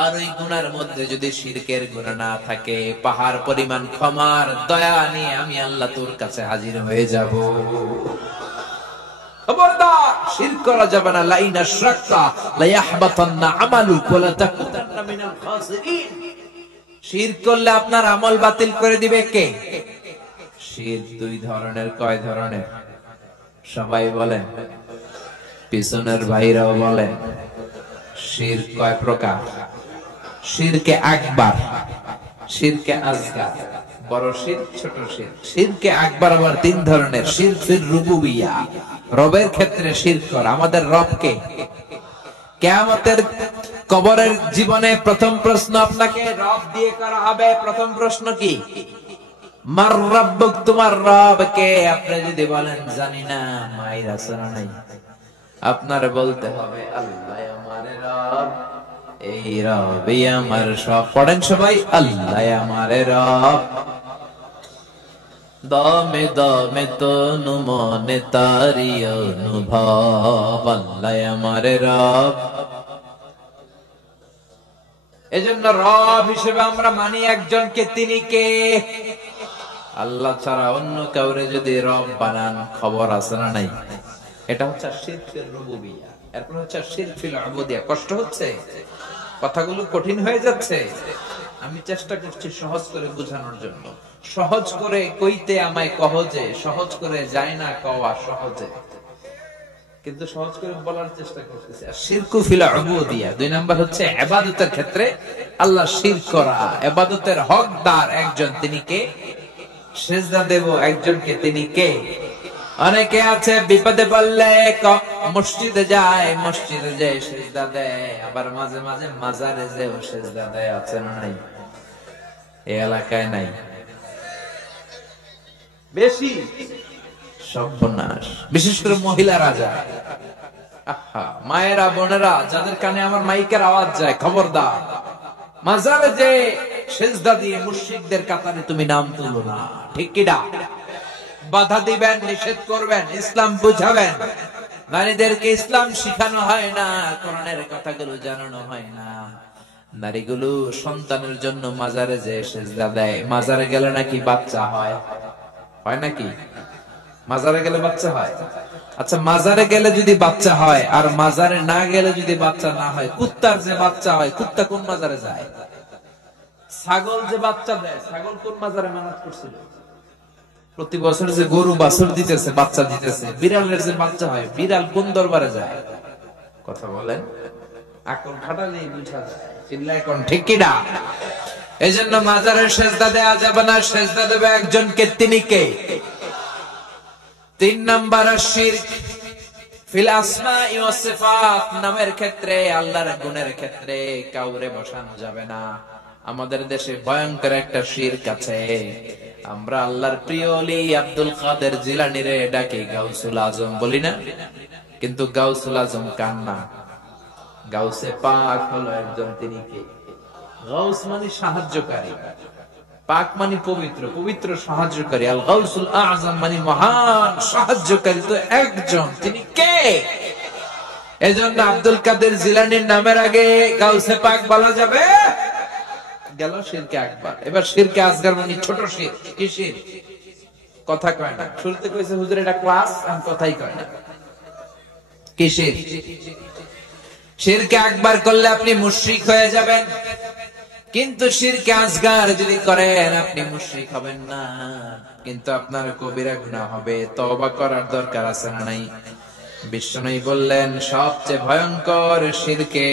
আর ওই গুনার মধ্যে যদি শিরকের গুনাহ না থাকে, পাহাড় পরিমাণ ক্ষমার দয়া নিয়ে আমি আল্লাহ তোর কাছে হাজির হয়ে যাব। খবরদার, শিরক করা যাবে না। লাইন আশরাকতা লা ইয়াহবাতান্না আমালুক ওয়া লা তাকুতান্না মিনাল খাসিরিন। শিরক করলে আপনার আমল বাতিল করে দিবে কে? শির দুই ধরনের, কয় ধরনের? সবাই বলেন, পিছনের ভাইরাও বলেন। শির কয় প্রকার? শিরকে আকবার, শিরকে আসগার, বড় শির, ছোট শির। শিরকে আকবার আবার তিন ধরনের। শির ফির রুবুবিয়া, রবের ক্ষেত্রে শিরক করা। আমাদের রবকে কিয়ামতের কবরের জীবনে প্রথম প্রশ্ন আপনাকে রব দিয়ে করা হবে। প্রথম প্রশ্ন কি? মার রাব্বুক, তোমার রব কে? আপনি যদি বলেন জানি না, মাইরা শোনা নাই, আপনার বলতে হবে আল্লাহ আমার রব, এই রবই আমার সব। পড়েন সবাই, আল্লাহ আমার রব। দমে দমে তনু মনে তারি অনুভব, আল্লাহ আমার রব। এজন্য রব হিসেবে আমরা মানি একজনকে, তিনি কে? আল্লাহ ছাড়া অন্য কাউরে যদি রব বানান, খবর আছে না নাই? এটা হচ্ছে শিরকুল রুবুবিয়্যাহ। এরপর হচ্ছে শিরকুল উবুদিয়্যাহ। কষ্ট হচ্ছে? কথাগুলো কঠিন হয়ে যাচ্ছে? আমি চেষ্টা করছি সহজ করে বোঝানোর জন্য। সহজ করে কইতে আমায় কহজে, সহজ করে যায় না কওয়া সহজে, কিন্তু সহজ করে বলার চেষ্টা করতেছি। আর শিরকু ফিল উবুদিয়্যাহ, দুই নাম্বার হচ্ছে ইবাদতের ক্ষেত্রে আল্লাহ শিরক করা। ইবাদতের হকদার একজন, তিনি কে? সিজদা দেব একজনকে, তিনি কে? অনেকে আছে বিপদে পড়লে মসজিদে যায়, মসজিদে যায় সিজদা দেয়, আবার মাঝে মাঝে মাজারে যেও সিজদা দেয়। আছে না নাই? এই এলাকায় নাই? বেশি সর্বনাশ, বিশেষ করে মহিলারা যায়। আহা, মায়েরা, বোনেরা, যাদের কানে আমার মাইকের আওয়াজ যায়, খবরদার, মাজারে যে সিজদা দিয়ে মুশরিকদের কাতারে তুমি নাম তুলো না। ঠিক কি না? বাধা দিবেন, নিষেধ করবেন, ইসলাম বুঝাবেন। নারীদেরকে ইসলাম শিখানো হয় না, কোরআনের কথাগুলো জানানো হয় না। নারীগুলো সন্তানের জন্য মাজারে যে সিজদা দেয়। মাজারে গেলে নাকি বাচ্চা হয়? হয় নাকি? মাজারে গেলে বাচ্চা হয়? আচ্ছা, মাজারে গেলে যদি বাচ্চা হয় আর মাজারে না গেলে যদি বাচ্চা না হয়, কুত্তার যে বাচ্চা হয়, কুত্তা কোন মাজারে যায়? ছাগল যে বাচ্চা দেয়, ছাগল কোন মাজারে মানত করছিল? প্রতি বছর যে গরু বাছুর দিতেছে, বাচ্চা দিতেছে, বিড়ালের যে বাচ্চা হয়, বিড়াল কোন দরবারে যায়? কথা বলেন, আকল খাটালেই বুঝা যায়। চিল্লায় কোন, ঠিক কি না? এজন্য মাজারে সিজদা দেয়া যাবে না, সিজদা দেবে একজনকে, তিনি কে? তিন নাম্বার শিরক ফিল আসমাই ওয়াস সিফাত, নামের ক্ষেত্রে, আল্লাহর গুণের ক্ষেত্রে কাউরে বসানো যাবে না। আমাদের দেশে ভয়ঙ্কর একটা শিরক আছে। আমরা আল্লাহর প্রিয় ওলি আব্দুল কাদের জিলানীরে ডাকি গাউসুল আজম বলি না? কিন্তু গাউসুল আজম কার না? গাউসে পাক হলো একজন, তিনি কে? গাউস মানে সাহায্যকারী, পাক মানে পবিত্র, পবিত্র সাহায্যকারী। আল গাউসুল আযম মানে মহান সাহায্যকারী তো একজন, তিনি কে? এজন্য আব্দুল কাদের জিলানীর নামের আগে গাউসে পাক বলা যাবে? গেল শিরকে আকবার। এবার শিরকে আসগার মানে ছোট শির। কি শির? কথা কয় না। শুরুতে কইছে হুজুর এটা ক্লাস, আমি কথাই কয় না। কি শির? শিরকে আকবার করলে আপনি মুশরিক হয়ে যাবেন, কিন্তু শিরকে আসগার যদি করেন আপনি মুশরিক হবেন না, কিন্তু আপনার কবিরা গুনাহ হবে। তওবা করার দরকার আছে না নাই? বিষ্ণু বললেন সবচেয়ে ভয়ঙ্কর শিরকে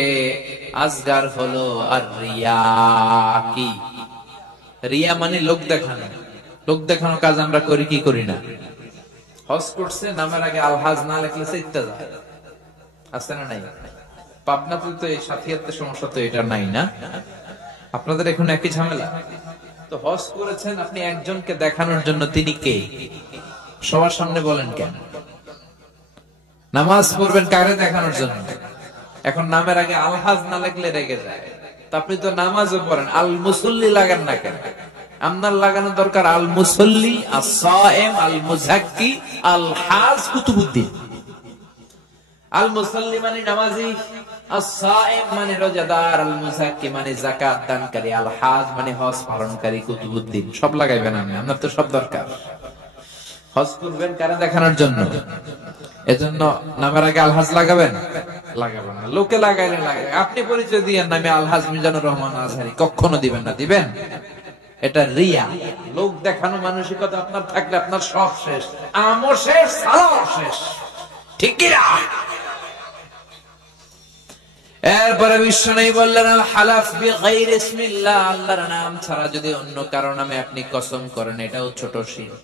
আসগার হলো আর রিয়া। কি রিয়া? মানে লোক দেখানো। লোক দেখানো কাজ আমরা করি কি করি না? হজ করছে, নামের আগে আলহাজ না লিখলে চিত্তে যায়। আছে না নাই? পাবনাতে তো এই সাথিয়াতের সমস্যা তো এটা নাই না? আপনাদের এখন একই ঝামেলা। তো হজ করেছেন আপনি একজনকে দেখানোর জন্য, তিনি কে? সবার সামনে বলেন কেন? নামাজ পড়বেন কারে দেখানোর জন্য? এখন নামের আগে আলহাজ না লিখলে রেগে যায়। তা আপনি তো নামাজও পড়েন, আল মুসল্লি লাগান না কেন? আপনার লাগানো দরকার আল মুসল্লি, আস-সায়েম, আল মুযাক্কি, আল হাজ, কুতুবুদ্দিন। আল মুসল্লি মানে নামাজি, আস-সায়েম মানে রোজাদার, আল মুযাক্কি মানে যাকাত দানকারী, আল হাজ মানে হজ পালনকারী, কুতুবুদ্দিন। সব লাগাইবেন আপনি, আপনার তো সব দরকার। হজ করবেন কারে দেখানোর জন্য? এজন্য নামের আগে আলহাজ লাগাবেন? লাগাবেন না। লোকে লাগাইলে লাগাই, আপনি পরিচয় দিয়েন না আমি আলহাজ মিজানুর রহমান আজহারি, কখনো দিবেন না। দিবেন? এটা রিয়া, লোক দেখানো মানসিকতা আপনার থাকলে আপনার সব শেষ, আমও শেষ, সালাও শেষ। ঠিক কি না? এরপরে বিশ্বনবী বললেন, আল হালাফ বিগাইরি ইসমিল্লাহ, আল্লাহর নাম ছাড়া যদি অন্য কারো নামে আপনি কসম করেন, এটাও ছোট শিরক।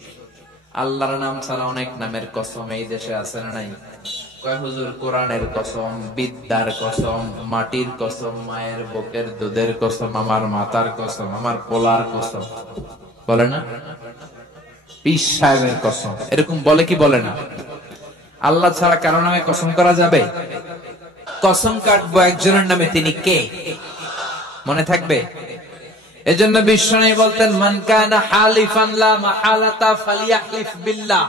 আল্লাহর নাম ছাড়া অনেক নামের কসম এই দেশে আছে না নাই? কয় হুজুর, কোরআনের কসম, বিদ্যার কসম, মাটির কসম, মায়ের বুকের দুধের কসম, আমার মাতার কসম, আমার পোলার কসম, বলে না? পীর সাহেবের কসম, এরকম বলে কি বলে না? আল্লাহ ছাড়া কারো নামে কসম করা যাবে? কসম কাটবো একজনের নামে, তিনি কে? মনে থাকবে? এজন্য বিশ্বনবী বলতেন, মান কানা হালিফান লা মাহালাতা ফালইয়াহলিফ বিল্লাহ।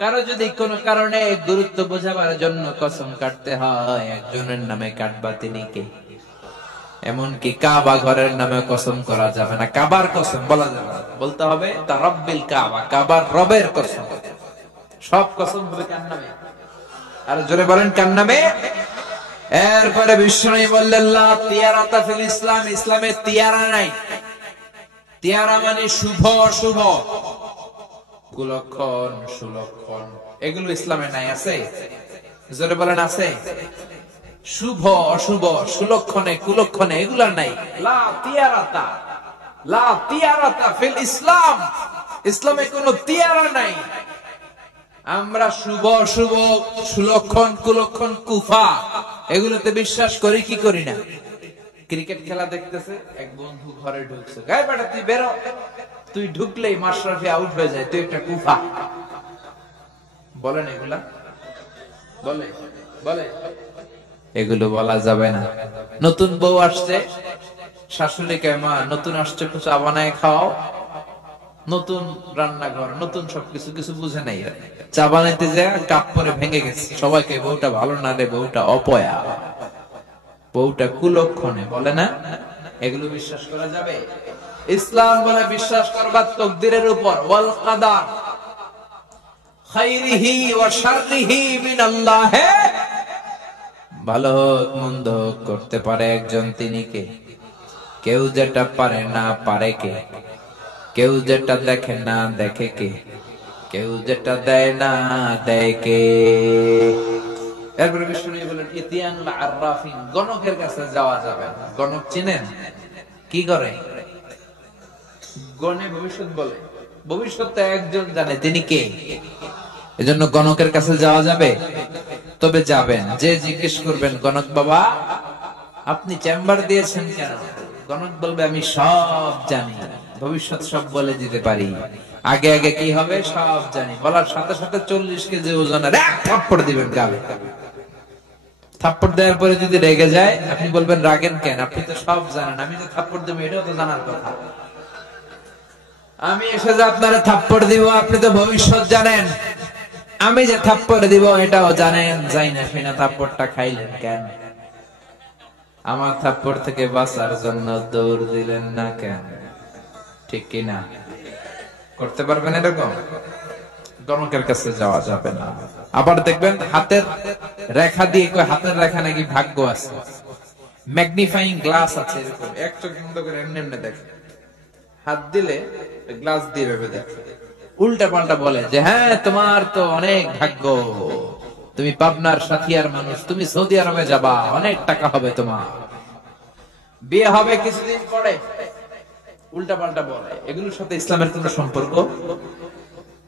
কারো যদি কোনো কারণে গুরুত্ব বোঝাবার জন্য কসম কাটতে হয়, একজনের নামে কাটবা, তিনি কে? এমনকি কাবা ঘরের নামে কসম করা যাবে না, কাবার কসম বলা যাবে না, বলতে হবে তারাব্বিল কাবা, কাবার রবের কসম। সব কসম হবে কার নামে? আর জোরে বলেন, কার নামে? এরপরে বিশ্বনবী বললেন, লা তিয়ারাতা ফিল ইসলাম, ইসলামে তিয়ারা নাই। তিয়ারা মানে শুভ অশুভ, কুলক্ষণ সুলক্ষণ, এগুলো ইসলামে নাই। আছে? জোরে বলেন, আছে? শুভ অশুভ, সুলক্ষণে কুলক্ষণে এগুলা নাই। লা তিয়ারাতা, লা তিয়ারাতা ফিল ইসলাম, ইসলামে কোনো তিয়ারা নাই। আমরা শুভ অশুভ, সুলক্ষণ কুলক্ষণ, কুফা, এগুলোতে বিশ্বাস করি কি করি না? ক্রিকেট খেলা দেখতেছে, এক বন্ধু ঘরে ঢুকছে, গায়ে বেটা তুই বেরো, তুই ঢুকলেই মাশরাফি আউট হয়ে যায়, তুই একটা কুফা। বলেন এগুলা? বলে? বলে? এগুলো বলা যাবে না। নতুন বউ আসছে, শাশুড়িকে, মা নতুন আসছে, চা বানায় খাওয়াও, নতুন রান্নাঘর, নতুন সবকিছু, কিছু বুঝে নাই, চা বানাইতে যায় কাপ পরে ভেঙে গেছে, সবাইকে বউটা ভালো না রে, বউটা অপয়া, বউটা কুলক্ষণে, বলে না? এগুলো বিশ্বাস করা যাবে? ইসলাম বলে বিশ্বাস করবা তকদিরের উপর, ওয়াল কাদার খাইরিহি ওয়া শাররিহি মিনাল্লাহ। ভালো হোক মন্দ হোক করতে পারে একজন, তিনি কে? কেউ যেটা পারে না পারে কে? কেউ যেটা দেখে না দেখে কে? কেউ যেটা দেয় না দেয় কে? এরপরে বিশ্বনবী বলেন, ইতিয়ানুল আররাফিন, গণকের কাছে যাওয়া যাবে না। গণক চিনেন? কি করে? গণে ভবিষ্যৎ বলে, ভবিষ্যৎ একজন জানে, তিনি কে? এজন্য গণকের কাছে যাওয়া যাবে? তবে যাবেন, যে জিজ্ঞেস করবেন, গণক বাবা আপনি চেম্বার দিয়েছেন কেন? গণক বলবে, আমি সব জানি, ভবিষ্যৎ সব বলে দিতে পারি, আগে আগে কি হবে সব জানি। বলার সাথে সাথে 40 কেজি ওজনের এক থাপ্পড় দিবেন গালে। থাপ্পড় দেওয়ার পরে যদি রেগে যায়, আপনি বলবেন, রাগেন কেন? আপনি তো সব জানেন, আমি যে থাপ্পড় দেবো এটাও তো জানার কথা। আমি এসে যে আপনারা থাপ্পড় দিব, আপনি তো ভবিষ্যৎ জানেন, আমি যে থাপ্পড় দিব এটাও জানেন, যাই না সেনা থাপ্পড়টা খাইলেন কেন? আমার থাপ্পড় থেকে বাঁচার জন্য দৌড় দিলেন না কেন? ঠিক কিনা? করতে পারবেন এরকম? গণকের কাছে যাওয়া যাবে না। আবার দেখবেন হাতের রেখা দিয়ে, হাতের রেখা নাকি ভাগ্য আছে, ম্যাগনিফাইং গ্লাস আছে, এরকম এক চোখ বন্ধ করে এমনি এমনি দেখে, হাত দিলে গ্লাস দিয়ে ভেবে দেখে, উল্টা পাল্টা বলে যে হ্যাঁ তোমার তো অনেক ভাগ্য, তুমি পাবনার সাথিয়ার মানুষ, তুমি সৌদি আরবে যাবা, অনেক টাকা হবে তোমার, বিয়ে হবে কিছুদিন পরে, উল্টা পাল্টা বলে। এগুলোর সাথে ইসলামের কোন সম্পর্ক?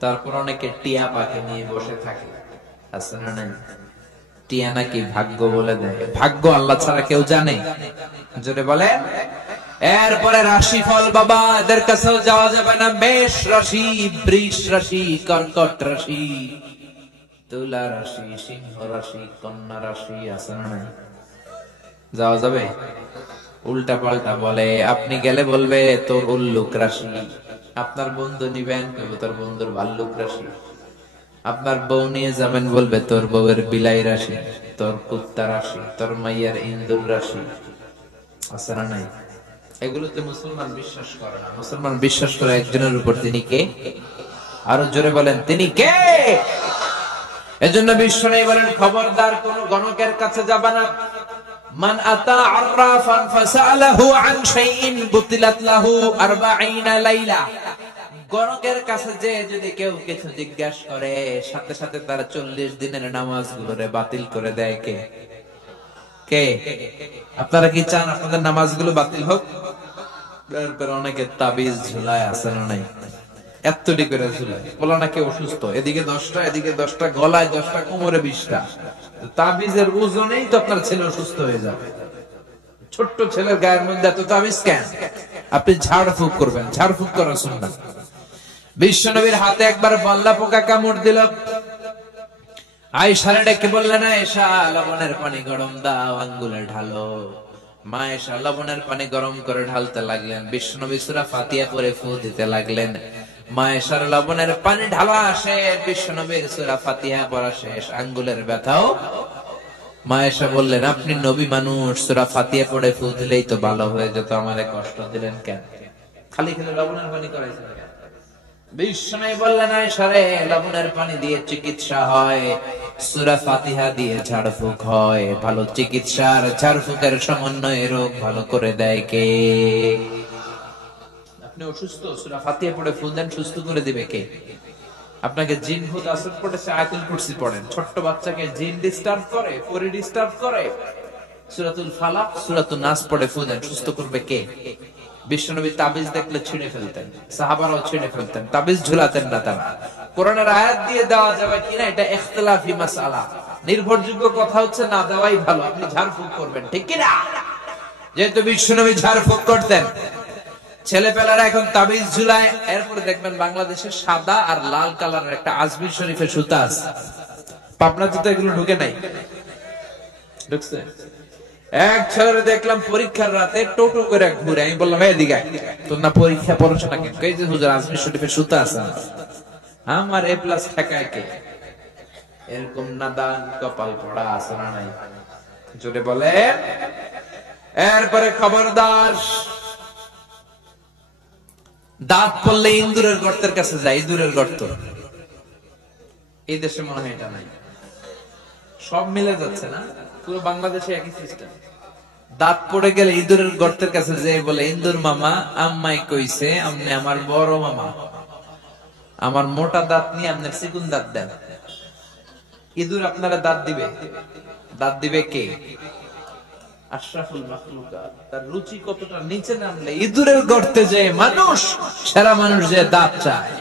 তারপর অনেকে টিয়া পাখি নিয়ে বসে থাকে, আছে না নাই? টিয়া নাকি ভাগ্য বলে দেয়। ভাগ্য আল্লাহ ছাড়া কেউ জানে? জোরে বলেন। এরপরে রাশিফল, বাবা এদের কাছেও যাওয়া যাবে না। মেষ রাশি, বৃষ রাশি, কর্কট রাশি, তুলা রাশি, সিংহ রাশি, কন্যা রাশি, আছে না নাই? যাওয়া যাবে? উল্টা পাল্টা বলে। আপনি গেলে বলবে তোর উল্লুক রাশি। আপনার বন্ধু নিবেন, তোর বন্ধুর ভাল্লুক রাশি। আপনার বউ নিয়ে যাবেন, বলবে তোর বউয়ের বিলাই রাশি, তোর কুত্তা রাশি, তোর মাইয়ার ইন্দুর রাশি, আছে না নাই? এগুলোতে মুসলমান বিশ্বাস করে না। মুসলমান বিশ্বাস করে একজনের উপর, তিনি কে? আরো জোরে বলেন, তিনি কে? এজন্য বিশ্বনবী বলেন, খবরদার কোন গণকের কাছে যাবা না। মান আতা আররাফান ফাসালাহু আন শাইইন বুতিলাত লাহু 40 লাইলা। গণকের কাছে যে যদি কেউ কিছু জিজ্ঞাসা করে সাথে সাথে তার 40 দিনের নামাজগুলোরে বাতিল করে দেয় কে? কে? আপনারা কি চান আপনাদের নামাজগুলো বাতিল হোক? তারপর অনেকে তাবিজ ঝুলায় আছে না নাই? এতটি করে ঝুলায়, বলা নাকি অসুস্থ, এদিকে 10টা এদিকে 10টা, গলায় 10টা, কোমরে 20টা। তাবিজের ওজনেই তো আপনার ছেলে অসুস্থ হয়ে যাবে। ছোট্ট ছেলের গায়ের মধ্যে এত তাবিজ কেন? আপনি ঝাড়ফুঁক করবেন, ঝাড়ফুঁক করা সুন্নাত। বিশ্বনবীর হাতে একবার বল্লা পোকা কামড় দিল। আয়েশা ডেকে বললেন, আয়েশা লবণের পানি গরম দাও, আঙ্গুলে ঢালো। মা আয়েশা লবণের পানি গরম করে ঢালতে লাগলেন। বিশ্বনবী সূরা ফাতিহা পড়ে ফু দিতে লাগলেন। মা আয়েশার লবণের পানি ঢালা শেষ, বিশ্বনবীর সূরা ফাতিহা পড়া শেষ, আঙ্গুলের ব্যথাও। মা আয়েশা বললেন, আপনি নবী মানুষ, সূরা ফাতিহা পড়ে ফু দিলেই তো ভালো হয়ে যেত, আমারে কষ্ট দিলেন কেন? খালি খালি লবণের পানি করাইছেন কেন? বিশ্বনবী বললেন, আয়েশা রে, লবণের পানি দিয়ে চিকিৎসা হয়, সূরা ফাতিহা দিয়ে ঝাড়ফুঁক হয়। ভালো চিকিৎসার ঝাড়ফুঁকের সমন্বয়ে রোগ ভালো করে দেয় কে? আপনি অসুস্থ, সূরা ফাতিহা পড়ে ফু দেন, সুস্থ করে দিবে কে? আপনাকে জিন ভূত আসর পড়েছে, আয়াতুল কুরসি পড়েন। ছোট্ট বাচ্চাকে জিন ডিস্টার্ব করে, পরি ডিস্টার্ব করে, সূরাতুল ফালাক সূরাতুন নাস পড়ে ফু দেন, সুস্থ করবে কে? বিশ্বনবী তাবিজ দেখলে ছিঁড়ে ফেলতেন, সাহাবারাও ছিঁড়ে ফেলতেন, তাবিজ ঝুলাতেন না তারা। কোরআনের আয়াত দিয়ে দেওয়া যাবে কিনা এটা ইখতিলাফি মাসআলা, নির্ভরযোগ্য কথা হচ্ছে না দেওয়াই ভালো। আপনি ঝাড়ফুঁক করবেন, ঠিক কিনা? যেহেতু বিশ্বনবী ঝাড়ফুঁক করতেন, ছেলেপেলারা এখন তাবিজ ঝুলায়। এরপরে দেখবেন বাংলাদেশে সাদা আর লাল কালারের একটা আজমির শরীফের সুতা আছে, পাবনাতে তো এগুলো ঢুকে নাই, ঢুকছে? এক ছেলে দেখলাম পরীক্ষার রাতে টোটো করে ঘুরে, আমি বললাম, এদিকে তোর না পরীক্ষা পড়াশোনা কেন? এই যে হুজুর আজমির শরীফের সুতা আছে আমার এ প্লাস ঠেকায় কে? এরকম নাদান কপাল পড়া আছে না নাই? জোরে বলে। এরপরে খবরদার, দাঁত পড়লে ইন্দুরের গর্তের কাছে যায়। ইন্দুরের গর্ত এই দেশে মনে হয় এটা নাই, সব মিলে যাচ্ছে না? পুরো বাংলাদেশে একই সিস্টেম। দাঁত পড়ে গেলে ইঁদুরের গর্তের কাছে যে বলে, ইন্দুর মামা আম্মাই কইছে আপনি আমার বড় মামা, আমার মোটা দাঁত নিয়ে আপনার চিকুন দাঁত দেন। ইঁদুর আপনারা দাঁত দিবে। দাঁত দিবে কে? আশরাফুল মাখলুকাত। তার রুচি কতটা নিচে নামলে ইঁদুরের গর্তে যে মানুষ, সেরা মানুষ যে দাঁত চায়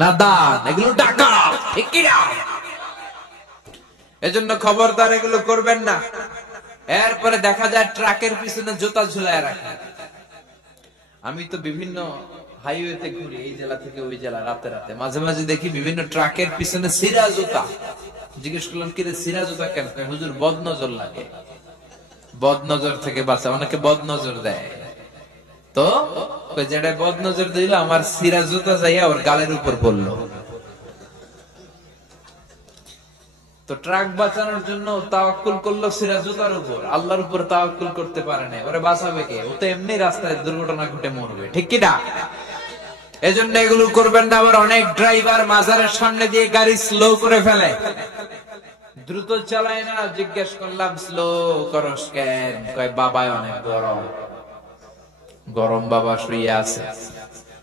না, দাঁত এগুলো ডাকাত, ঠিক কি না? এজন্য খবরদার এগুলো করবেন না। এরপরে দেখা যায় ট্রাকের পিছনে জুতা ঝুলায় রাখে। আমি তো বিভিন্ন হাইওয়েতে ঘুরি, এই জেলা থেকে ওই জেলা, রাতে রাতে মাঝে মাঝে দেখি বিভিন্ন ট্রাকের পিছনে সিরা জুতা। জিজ্ঞেস করলাম, কি রে সিরা জুতা কেন? হুজুর বদ নজর লাগে, বদ নজর থেকে বাঁচা। অনেকে বদ নজর দেয়, তো যেটা বদ নজর দিল আমার সিরা জুতা যাইয়া ওর গালের উপর পড়লো। তো ট্রাক বাঁচানোর জন্য তাওয়াক্কুল করলো সিরা জুতার উপর, আল্লাহর উপর তাওয়াক্কুল করতে পারে না। ওরে বাঁচাবে কে? ও তো এমনি রাস্তায় দুর্ঘটনা ঘটে মরবে, ঠিক কি না? এজন্য এগুলো করবেন না। আবার অনেক ড্রাইভার মাজারের সামনে দিয়ে গাড়ি স্লো করে ফেলে, দ্রুত চালায় না। জিজ্ঞেস করলাম, স্লো করস কেন? কয় বাবায় অনেক গরম। গরম বাবা শুয়ে আছে।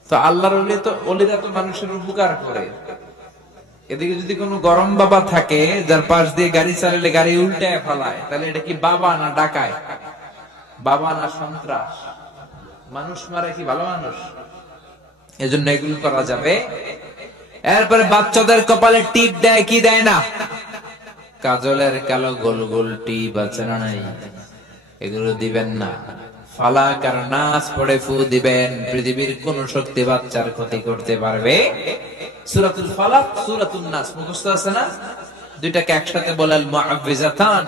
তো আল্লাহর ওলিরা তো মানুষের উপকার করে। এদিকে যদি কোনো গরম বাবা থাকে যার পাশ দিয়ে গাড়ি চালালে গাড়ি উল্টায় ফেলায়, তাহলে এটা কি বাবা না ডাকায়? বাবা না সন্ত্রাস? মানুষ মারে কি ভালো মানুষ? এজন্য এগুলো করা যাবে। এরপরে বাচ্চাদের কপালে টিপ দেয় কি দেয় না? কাজলের কালো গোল গোল টিপ আছে না নাই? এগুলো দিবেন না। ফালাক আর নাস পড়ে ফু দিবেন। পৃথিবীর কোন শক্তি বাচ্চার ক্ষতি করতে পারবে? সূরাতুল ফালাক সূরাতুন নাস মুখস্থ আছে না? দুইটাকে একসাথে বলাল মুআউযিজাতান।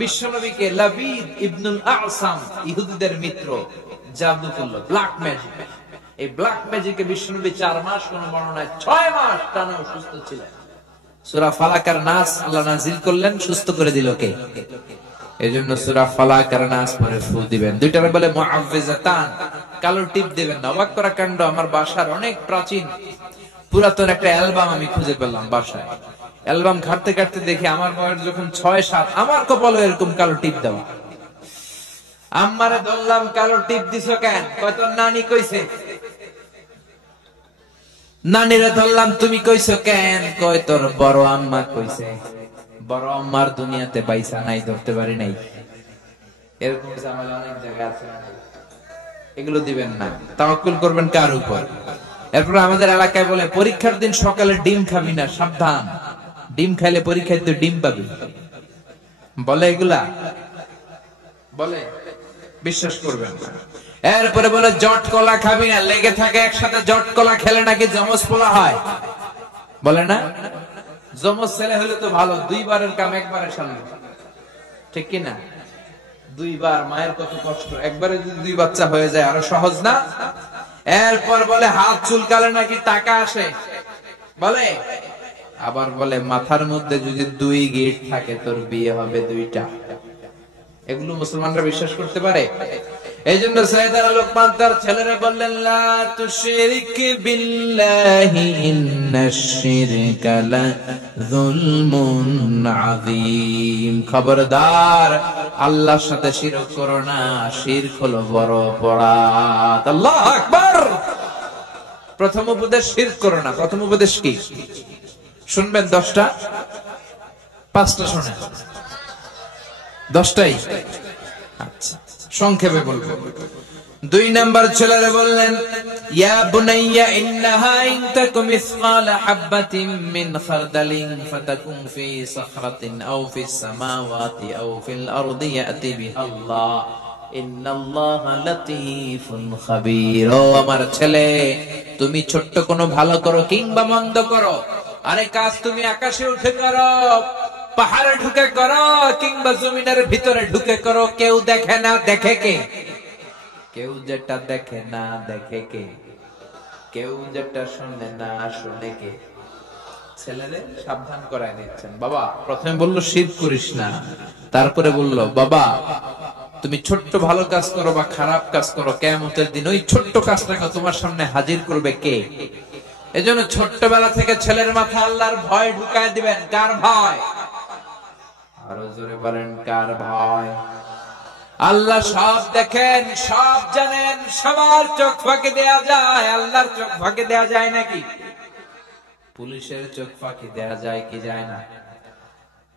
বিশ্বনবীকে লাবিদ ইবনুল আ'সাম, ইহুদিদের মিত্র, জাদু করলো, ব্ল্যাক ম্যাজিক। এই ব্ল্যাক ম্যাজিকে বিশ্বনবী 4 মাস, কোন বর্ণনায় 6 মাস টানা অসুস্থ ছিলেন। সূরা ফালাক আর নাস আল্লাহ নাযিল করলেন, সুস্থ করে দিল কে? এজন্য সূরা ফালাক আর নাস পড়ে ফু দিবেন। দুইটারে বলে মুআউযিজাতান। কালো টিপ দিবেন না। অবাক করা কাণ্ড, আমার বাসার অনেক প্রাচীন পুরাতন একটা অ্যালবাম আমি খুঁজে পেলাম বাসায়। অ্যালবাম ঘাটতে ঘাটতে দেখি আমার বয়স যখন 6-7, আমার কপালে এরকম কালো টিপ দেওয়া। আম্মারে ধরলাম, কালো টিপ দিছো কেন? কয় তোর নানি কইছে। নানিরে ধরলাম, তুমি কইছো কেন? কয় তোর বড় আম্মা কইছে। বড় আম্মার দুনিয়াতে পয়সা নাই, ধরতে পারি নাই। এরকম ঝামেলা অনেক জায়গায় আছে। এগুলো দিবেন না, তাওয়াক্কুল করবেন কার উপর? এরপর আমাদের এলাকায় বলে, পরীক্ষার দিন সকালে ডিম খাবি না, সাবধান, ডিম খাইলে পরীক্ষায় তো ডিম পাবি। বলে এগুলা, বলে, বিশ্বাস করবেন না। এরপরে বলে জট কলা খাবি না, লেগে থাকে একসাথে, জট কলা খেলে নাকি যমজ পোলা হয়। বলে না, যমজ ছেলে হলে তো ভালো, দুইবারের কাম একবারের সামনে, ঠিক কিনা? দুইবার মায়ের কত কষ্ট, একবারে যদি দুই বাচ্চা হয়ে যায় আরো সহজ না? এরপর বলে হাত চুলকালে নাকি টাকা আসে, বলে। আবার বলে মাথার মধ্যে যদি 2 গিট থাকে তোর বিয়ে হবে 2টা। এগুলো মুসলমানরা বিশ্বাস করতে পারে? এই জন্য সাইয়েদনা লোকমান তার ছেলেরা বললেন, লা তুশরিক বিল্লাহি ইন্নাশ শিরকা লাযুলমুন আযীম। খবরদার, আল্লাহর সাথে শিরক করো না, শিরক হলো বড় অপরাধ। আল্লাহু আকবার। প্রথম উপদেশ শিরক করো না। প্রথম উপদেশ কি শুনবেন? 10টা, 5টা শুনেন, 10টাই। আচ্ছা, সংক্ষেপে বলবো। 2 নাম্বার ছেলেরা বললেন, ইয়া বুনাইয়া ইন্নাহা ইন তাকুম মিসকালা হাববাতিন মিন খারদালিন ফাতাকুন ফি সাখরাতিন আও ফিস সামাওয়াতি আও ফিল আরদি ইয়াতি বিহাল্লাহ ইন্নাল্লাহা লাতীফুন খাবীর। ও আমার ছেলে, তুমি ছোট্ট কোনো ভালো করো কিংবা মন্দ করো, আরে কাজ তুমি আকাশে উঠে করো, পাহাড়ে ঢুকে করো, কিংবা জমিনের ভিতরে ঢুকে করো, কেউ দেখে না, দেখে কে? কেউ যেটা দেখে না দেখে কে? কেউ যেটা শুনে না শুনে কে? ছেলেরে সাবধান করায় দিচ্ছেন। বাবা প্রথমে বললো শিরক করিস না, তারপরে বললো বাবা তুমি ছোট্ট ভালো কাজ করো বা খারাপ কাজ করো, কিয়ামতের দিন ওই ছোট্ট কাজটাকে তোমার সামনে হাজির করবে কে? এজন্য ছোট্টবেলা থেকে ছেলের মাথায় আল্লাহর ভয় ঢুকায় দিবেন। কার ভয়? আরো জোরে বলেন, কার ভয়? আল্লাহ সব দেখেন, সব জানেন, সবার চোখ ফাঁকি দেয়া যায়, আল্লাহর চোখ ফাঁকি দেয়া যায় নাকি? পুলিশের চোখ ফাঁকি দেয়া যায় কি যায় না?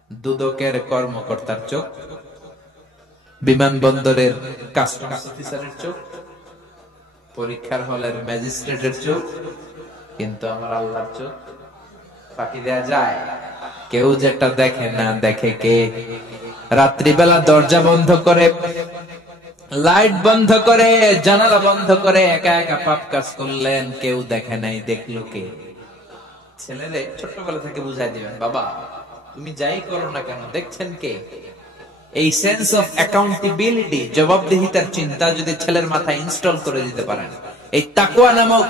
দুদকের কর্মকর্তার চোখ, বিমানবন্দরের কাস্টমস অফিসারের চোখ, পরীক্ষার হলের ম্যাজিস্ট্রেটের চোখ, কিন্তু আমার আল্লাহর চোখ ফাঁকি দেয়া যায়? কেউ যেটা দেখে না দেখে কে? রাত্রিবেলা দরজা বন্ধ করে, লাইট বন্ধ করে, জানালা বন্ধ করে একা একা পাপ কাজ করলেন, কেউ দেখে নাই, দেখলো কে? ছেলেরে ছোট্টবেলা থেকে বুঝাই দিবেন, বাবা তুমি যাই করো না কেন, দেখছেন কে? এই সেন্স অফ অ্যাকাউন্টেবিলিটি, জবাবদিহিতার চিন্তা যদি ছেলের মাথায় ইনস্টল করে দিতে পারেন, এই তাকওয়া নামক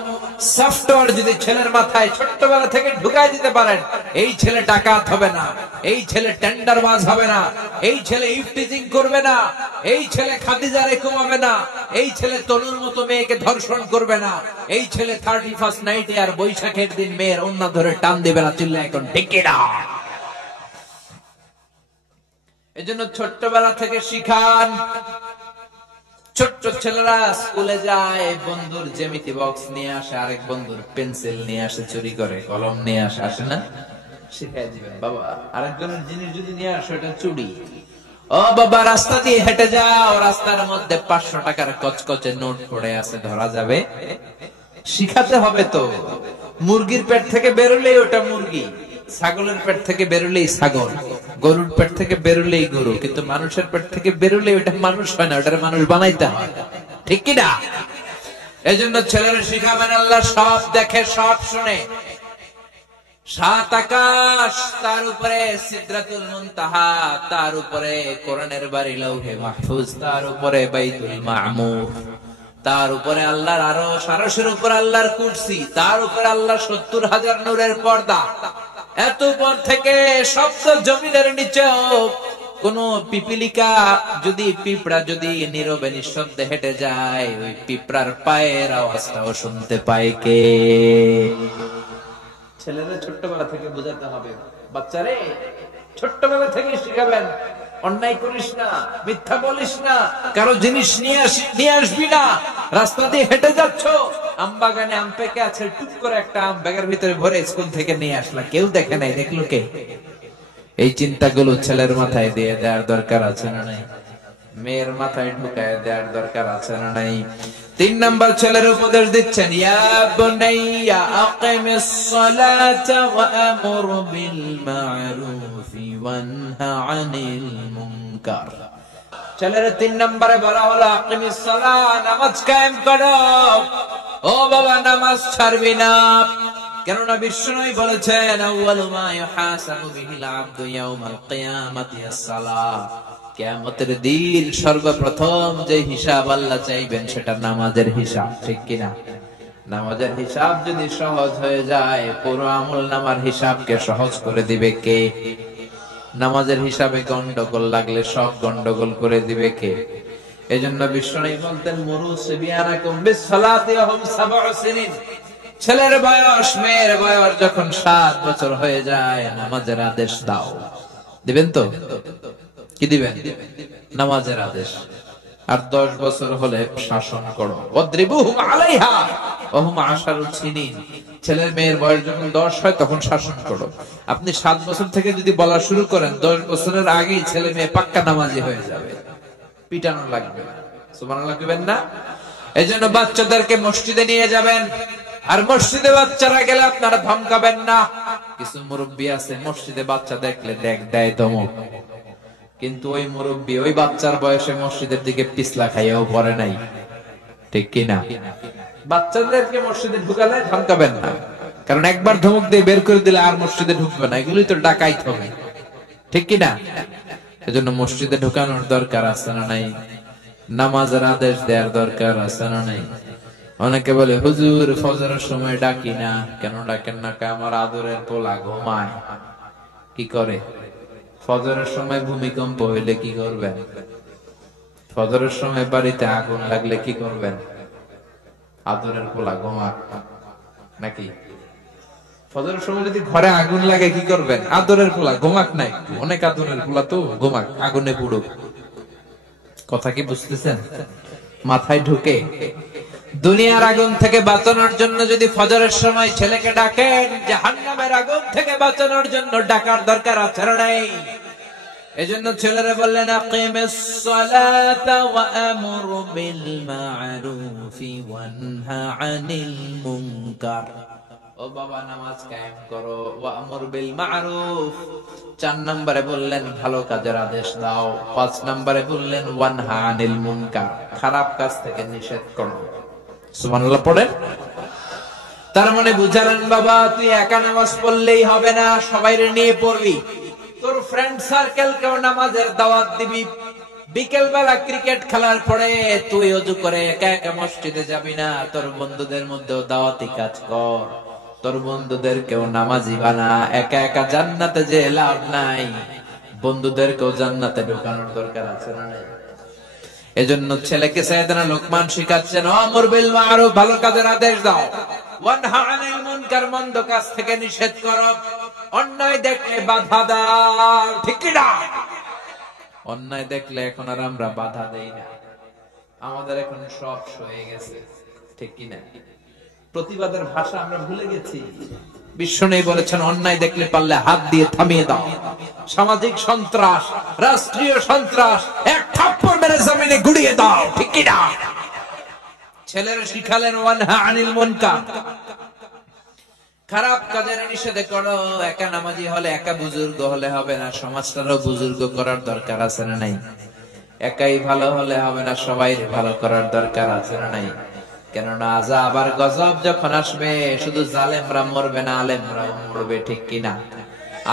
সফটওয়্যার যদি ছেলের মাথায় ছোট্টবেলা থেকে ঢুকাই দিতে পারেন, এই ছেলে ডাকাত হবে না, এই ছেলে টেন্ডারবাজ হবে না, এই ছেলে ইফটিজিং করবে না, এই ছেলে খাদিজারে ঘুমাবে না, এই ছেলে তনুর মতো মেয়েকে ধর্ষণ করবে না, এই ছেলে 31st নাইটে আর বৈশাখের দিন মেয়ের ওন্না ধরে টান দেবে না। চিল্লা এখন ঠিক না? এজন্য ছোট্টবেলা থেকে শিখান। ছোট্ট ছেলেরা স্কুলে যায়, বন্ধুর জ্যামিতি বক্স নিয়ে আসে, আরেক বন্ধুর পেন্সিল নিয়ে আসে, চুরি করে কলম নিয়ে আসে, আসে না? শিখাই দিবেন, বাবা আরেকজনের জিনিস যদি নিয়ে আসো এটা চুরি। ও বাবা রাস্তা দিয়ে হেঁটে যাও, রাস্তার মধ্যে 500 টাকার কচকচে নোট পড়ে আছে, ধরা যাবে? শিখাতে হবে তো। মুরগির পেট থেকে বেরোলেই ওটা মুরগি, ছাগলের পেট থেকে বেরোলেই ছাগল, গরুর পেট থেকে বেরোলেই গরু, কিন্তু মানুষের পেট থেকে বেরোলেই ওটা মানুষ হয় না, ওটা মানুষ বানাইতে হয়, ঠিক কিনা? এজন্য ছেলেরা শিখাবেন, আল্লাহ সব দেখে, সব শুনে। 7 আকাশ, তার উপরে সিদরাতুল মুনতাহা, তার উপরে কোরআনের বাড়ি লৌহে মাহফুজ, তার উপরে বাইতুল মামুর, তার উপরে আল্লাহর আরশ, আরশের উপর আল্লাহর কুরসি, তার উপরে আল্লাহ 70,000 নূরের পর্দা। এত উপর থেকে শব্দ জমিনের নিচেও কোন পিপিলিকা যদি, পিঁপড়া যদি নীরবে নিঃশব্দে হেঁটে যায়, ওই পিঁপড়ার পায়ের আওয়াজটাও শুনতে পায় কে? ছেলেরা ছোট্টবেলা থেকে বোঝাতে হবে। বাচ্চারে ছোট্টবেলা থেকে শিখাবেন, অন্যায় করিস না, মিথ্যা বলিস না, কারো জিনিস নিয়ে আসবি না। রাস্তা দিয়ে হেঁটে যাচ্ছ, আম বাগানে আম পেকে আছে, টুক করে একটা আম ব্যাগের ভিতরে ভরে স্কুল থেকে নিয়ে আসলা, কেউ দেখে নাই, দেখলো কে? এই চিন্তাগুলো ছেলের মাথায় দিয়ে দেওয়ার দরকার আছে না নাই? মেয়ের মাথায় ঢুকায় দেওয়ার দরকার আছে না নাই? 3 নাম্বার ছেলের উপদেশ দিচ্ছেন, ইয়া বুনাইয়া আকিমিস সালাতা ওয়া আমুর বিল মা'রুফি ওয়ানহা আনিল মুনকার। ছেলের 3 নম্বরে বলা হলো আকিমিস সালাহ, নামাজ কায়েম করো। ও বাবা, নামাজ ছাড়বি না। কেননা বিশ্বনবী বলেছেন, আউয়ালু মা ইউহাসাবু বিহিল আবদু ইয়াউমাল কিয়ামাতি আস-সালাহ। কিয়ামতের দিন সর্বপ্রথম যে হিসাব আল্লাহ চাইবেন সেটা নামাজের হিসাব, ঠিক কিনা? নামাজের হিসাব যদি সহজ হয়ে যায়, পুরো আমলনামার হিসাবকে সহজ করে দিবে কে? নামাজের হিসাবে গন্ডগোল লাগলে সব গন্ডগোল করে দিবে কে? এজন্য বিশ্বনবী বলতেন, মুরু সিবিয়ানাকুম বিস-সালাতি ওয়া হুম 7 সিনিন। ছেলের বয়স, মেয়ের বয়স যখন 7 বছর হয়ে যায়, নামাজের আদেশ দাও। দিবেন তো? কি দিবেন? নামাজের আদেশ। আর 10 বছর হলে শাসন করো। ওয়াদরিবুহুম আলাইহা ওয়া হুম 10 সিনিন। ছেলের মেয়ের বয়স যখন 10 হয় তখন শাসন করো। আপনি 7 বছর থেকে যদি বলা শুরু করেন, 10 বছরের আগেই ছেলে মেয়ে পাক্কা নামাজি হয়ে যাবে, পিটানো লাগবে। সুবহানাল্লাহ কইবেন না? এজন্য বাচ্চাদেরকে মসজিদে নিয়ে যাবেন, আর মসজিদে বাচ্চারা গেলে আপনারা ধমকাবেন না। কিছু মুরব্বি আছে মসজিদে বাচ্চা দেখলে দেয় ধমক, কিন্তু ওই মুরব্বি ওই বাচ্চার বয়সে মসজিদের দিকে পিছলা খাইয়াও পড়ে নাই, ঠিক কিনা? বাচ্চাদেরকে মসজিদে ঢুকালে ধমকাবেন না, কারণ একবার ধমক দিয়ে বের করে দিলে আর মসজিদে ঢুকবে না, এগুলোই তো ডাকাইত হবে, ঠিক কিনা? এজন্য মসজিদে ঢুকানোর দরকার আছে না নাই? নামাজের আদেশ দেওয়ার দরকার আছে না নাই? অনেকে বলে, হুজুর ফজরের সময় ডাকি না। কেন ডাকেন না? আমার আদরের পোলা ঘুমায়। কি করে? ফজরের সময় ভূমিকম্প হইলে কি করবেন? ফজরের সময় বাড়িতে আগুন লাগলে কি করবেন? আদরের পোলা ঘুমাক নাকি? ফজরের সময় যদি ঘরে আগুন লাগে কি করবেন? আদরের পোলা ঘুমাক নাই, অনেক আদরের পোলা তো ঘুমাক, আগুনে পুড়ুক। কথা কি বুঝতেছেন? মাথায় ঢুকে? দুনিয়ার আগুন থেকে বাঁচানোর জন্য যদি ফজরের সময় ছেলেকে ডাকেন, জাহান্নামের আগুন থেকে বাঁচানোর জন্য ডাকার দরকার আছে না নাই? এজন্য ছেলেরা বললেন, আকিমিস সালাতা ওয়া আমুর বিল মা'রুফি ওয়ানহা আনিল মুনকার। ও বাবা, নামাজ কায়েম করো। ওয়া আমুর বিল মা'রুফ, 4 নম্বরে বললেন ভালো কাজের আদেশ দাও। 5 নম্বরে বললেন ওয়ানহা আনিল মুনকার, খারাপ কাজ থেকে নিষেধ করো। সুবহানাল্লাহ পড়েন। তার মানে বুঝালেন, বাবা তুই একা নামাজ পড়লেই হবে না, সবাইরে নিয়ে পড়বি। তোর ফ্রেন্ড সার্কেল কেও নামাজের দাওয়াত দিবি। বিকেল বেলা ক্রিকেট খেলার পরে তুই ওযু করে একা একা মসজিদে যাবি না, তোর বন্ধুদের মধ্যেও দাওয়াতি কাজ কর। তোর বন্ধুদের কেউ নামাজি বানা। একা একা জান্নাতে যে লাভ নাই, বন্ধুদেরকেও জান্নাতে ঢোকানোর দরকার আছে না নাই? এজন্য ছেলেকে সাইয়েদনা লোকমান শিখাচ্ছেন, আমর বিল মা'রুফ, ভালো কাজের আদেশ দাও, ওয়ানহা আনিল মুনকার, মন্দ কাজ থেকে নিষেধ করো, অন্যায় দেখলে বাধা দাও, ঠিক কি না? অন্যায় দেখলে এখন আর আমরা বাধা দেই না, আমাদের এখন সব সয়ে গেছে, ঠিক কি না? প্রতিবাদের ভাষা আমরা ভুলে গেছি। বিশ্বনবী বলেছেন, অন্যায় দেখলে পারলে হাত দিয়ে থামিয়ে দাও। সামাজিক সন্ত্রাস, রাষ্ট্রীয় সন্ত্রাস, এক থাপ্পড় মেরে জমিনে গুড়িয়ে দাও, ঠিক কি না? ছেলেরা শিখালেন ওয়ানহা আনিল মুনকার, খারাপ কাজের নিষেধ করো। একা নামাজি হলে, একা বুজুর্গ হলে হবে না, সমাজটারও বুজুর্গ করার দরকার আছে না নাই? একাই ভালো হলে হবে না, সবাই ভালো করার দরকার আছে না নাই? কেননা আযাব আর গজব যখন আসবে, শুধু জালেমরা মরবে না, আলেমরাও মরবে, ঠিক কিনা?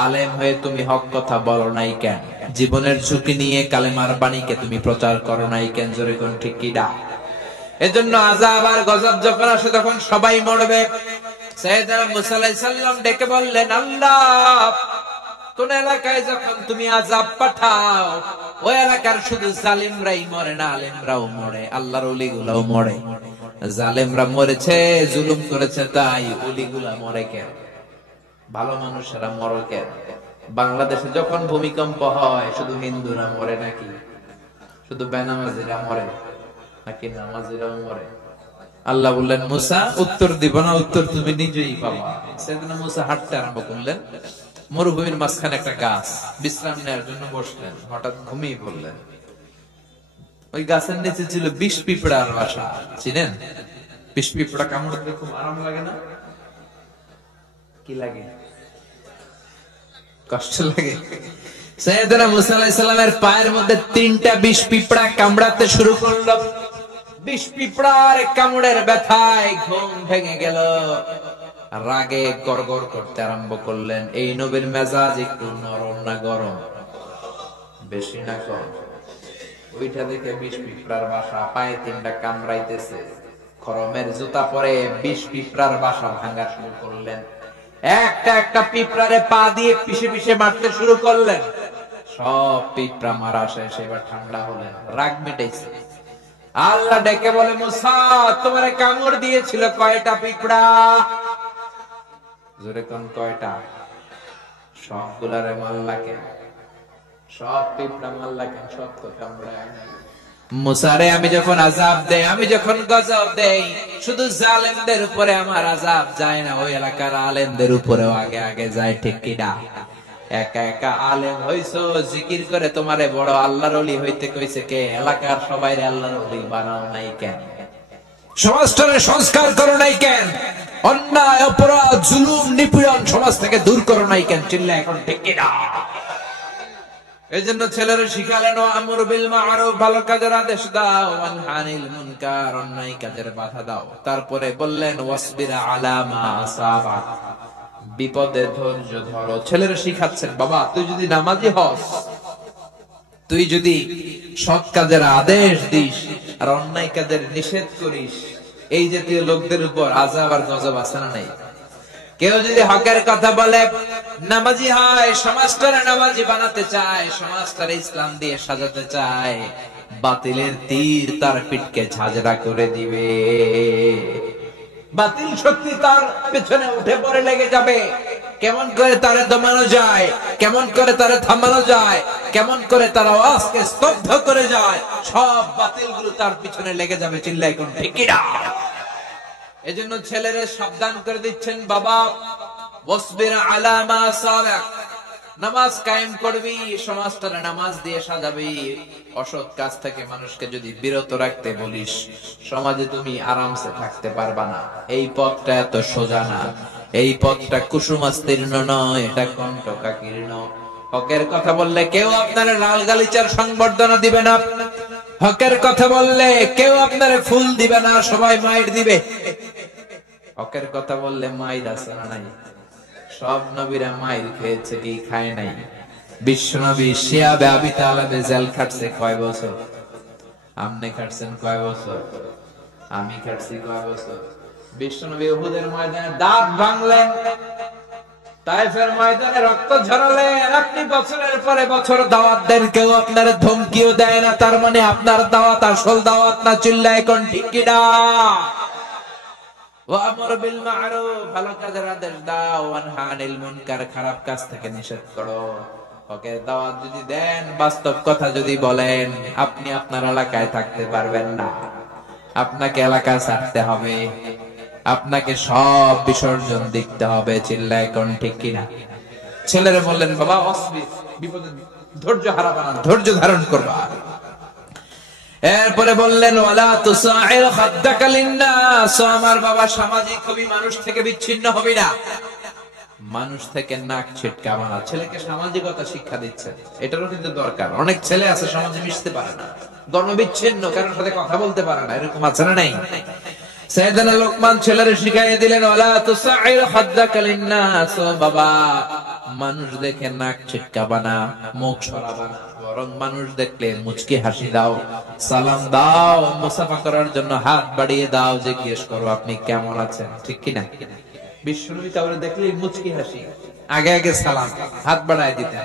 আলেম হয়ে তুমি হক কথা বলো নাই কেন? জীবনের ঝুঁকি নিয়ে কালেমার বাণীকে তুমি প্রচার করো নাই কেন? জোরে কোন, ঠিক কিনা? এজন্য আযাব আর গজব যখন আসে তখন সবাই মরবে। সাইয়েদনা মুসা আলাইহিস সালাম ডেকে বললেন, আল্লাহ কোন এলাকায় যখন তুমি আযাব পাঠাও, ওই এলাকার শুধু জালিমরাই মরে না, আলেমরাও মরে, আল্লাহর ওলিগুলাও মরে। জালেমরা মরেছে, জুলুম করেছে, তাই ওলিগুলা মরে কেন? ভালো মানুষেরা মরে কেন? বাংলাদেশে যখন ভূমিকম্প হয় শুধু হিন্দুরা মরে নাকি, শুধু বেনামাজিরা মরে নাকি নামাজিরাও মরে? আল্লাহ বললেন মুসা উত্তর দিব না, উত্তর তুমি নিজেই পাবা। সেদিনা মুসা হাঁটতে আরম্ভ করলেন, মরুভূমির মাঝখানে একটা গাছ, বিশ্রাম নেওয়ার জন্য বসলেন, হঠাৎ ঘুমিয়ে পড়লেন। ওই গাছের নিচে ছিল বিষ পিঁপড়ার বাসা, চিনেন? বিষ পিঁপড়া কামড় দিলে খুব আরাম লাগে না? কি লাগে? কষ্ট লাগে। সাইয়েদনা মুসা আলাইহিস সালামের পায়ের মধ্যে 3টা বিষ পিঁপড়া কামড়াতে শুরু করলো। বিষ পিঁপড়ার কামড়ের ব্যথায় ঘুম ভেঙে গেল, রাগে গড়গড় করতে আরম্ভ করলেন। এই নবীর মেজাজ একটু নরম না গরম? বেশি না কম? ওইটা দেখে বিষ পিঁপড়ার বাসা, পায়ে 3টা কামড়াইতেছে, খরমের জুতা পরে বিষ পিঁপড়ার বাসা ভাঙা শুরু করলেন। একটা একটা পিঁপড়ারে পা দিয়ে পিষে পিষে মারতে শুরু করলেন। সব পিঁপড়া মারা শেষ, এবার ঠান্ডা হলেন, রাগ মিটাইছে। আল্লাহ ডেকে বলে মুসা তোমারে কামড় দিয়েছিল কয়টা পিঁপড়া? জোরে কোন কয়টা? সবগুলারে মারলা কেন? সব পিঁপড়া মারলা কেন? সব তো কামড়ায় নাই। মুসারে আমি যখন আযাব দেই, আমি যখন গজব দেই, শুধু জালেমদের উপরে আমার আযাব যায় না, ওই এলাকার আলেমদের উপরেও আগে আগে যায়, ঠিক কি না? একা একা আলেম হইছো, জিকির করে তোমারে বড় আল্লাহর ওলি হইতে কইছে কে? এলাকার সবাই আল্লাহর ওলি বানাও নাই কেন? সমাজটারে সংস্কার করো নাই কেন? অন্যায় অপরাধ জুলুম নিপীড়ন সমাজ থেকে দূর করো নাই কেন? চিল্লা এখন ঠিক কি না? এজন্য ছেলেরা শিখালেন আমর বিল মারুফ, ভালো কাজের আদেশ দাও, ওয়ানহানিল মুনকার, অন্যায় কাজের বাধা দাও। তারপরে বললেন ওয়াসবির আলা মা আসাবা, বিপদে ধৈর্য ধরো। ছেলেরা শিখাচ্ছেন বাবা তুই যদি নামাজি হস, তুই যদি সৎ কাজের আদেশ দিস আর অন্যায় কাজের নিষেধ করিস, এই জাতীয় লোকদের উপর আযাব আর গজব আছে না নাই? কেউ যদি হকের কথা বলে, নামাজি হয়, সমাজটারে নামাজি বানাতে চায়, সমাজটারে ইসলাম দিয়ে সাজাতে চায়, বাতিলের তীর তার পিঠকে ঝাঁঝরা করে দিবে। বাতিল শক্তি তার পেছনে উঠে পড়ে লেগে যাবে। কেমন করে তারে দমানো যায়, কেমন করে তারে থামানো যায়, কেমন করে তার আওয়াজকে স্তব্ধ করে যায়, সব বাতিলগুলো তার পিছনে লেগে যাবে। চিল্লাই কোন ঠিক কি না? এজন্য ছেলেরা সাবধান করে দিচ্ছেন বাবা ওয়াসবির আলা মা সাবাক, নামাজ কায়েম করবি, সমাজটারে নামাজ দিয়ে সাজাবি। অসৎ কাজ থেকে মানুষকে যদি বিরত রাখতে বলিস, সমাজে তুমি আরামসে থাকতে পারবা না। এই পথটা এত সোজা না, এই পথটা কুসুমাস্তীর্ণ নয়, এটা কণ্টকাকীর্ণ। হকের কথা বললে কেউ আপনার লাল গালিচার সংবর্ধনা দিবে না, হকের কথা বললে কেউ আপনার ফুল দিবে না, সবাই মাইর দিবে। হকের কথা বললে মাইর আছে না নাই? সব নবীরা মাইর খেয়েছে কি খায় নাই? বিশ্ব নবী শিয়াবে আবি তালেবে জেল খাটছে কয় বছর? আপনি খাটছেন কয় বছর? আমি খাটছি কয় বছর? বিশ্ব নবী উহুদের ময়দানে দাঁত ভাঙলেন, তায়েফের ময়দানে রক্ত ঝরালেন। আপনি বছরের পরে বছর দাওয়াত দেন, কেউ আপনার ধমকিও দেয় না, তার মানে আপনার দাওয়াত আসল দাওয়াত না। চিল্লায় কোন ঠিক কি না? ওয়ামর বিল মারুফ, ভালো কাজের আদেশ দাও, ওয়ানহানিল মুনকার, খারাপ কাজ থেকে নিষেধ করো। হকের দাওয়াত যদি দেন, বাস্তব কথা যদি বলেন, আপনি আপনার এলাকায় থাকতে পারবেন না, আপনাকে এলাকা ছাড়তে হবে, আপনাকে সব বিসর্জন দিতে হবে। চিল্লায় কোন ঠিক কিনা? ছেলেরা বললেন বাবা অসবির, বিপদে ধৈর্য হারাবা না, ধৈর্য ধারণ করবা। এরপরে বললেন ওয়ালা তুসাইর খাদ্দাকা লিন্নাস, আমার বাবা সামাজিক হবি, মানুষ থেকে বিচ্ছিন্ন হবি না, মানুষ থেকে নাক ছিটকাবা না। ছেলেকে সামাজিকতা শিক্ষা দিচ্ছেন, এটারও কিন্তু দরকার। অনেক ছেলে আছে সমাজে মিশতে পারে না, গণবিচ্ছিন্ন, কারোর সাথে কথা বলতে পারে না, এরকম আছে না নাই? সাইয়েদনা লোকমান ছেলেরে শিখাইয়ে দিলেন ওয়ালা তুসাইর খাদ্দাকা লিন্নাস, বাবা মানুষ দেখে নাক ছিটকাবা না, মুখ সরাবা না, বরং মানুষ দেখলে মুচকি হাসি দাও, সালাম দাও, মুসাফা করার জন্য হাত বাড়িয়ে দাও, জিজ্ঞেস করো আপনি কেমন আছেন, ঠিক কি না? বিশ্বনবী তাহলে দেখলে মুচকি হাসি, আগে আগে সালাম, হাত বাড়ায় দিতেন।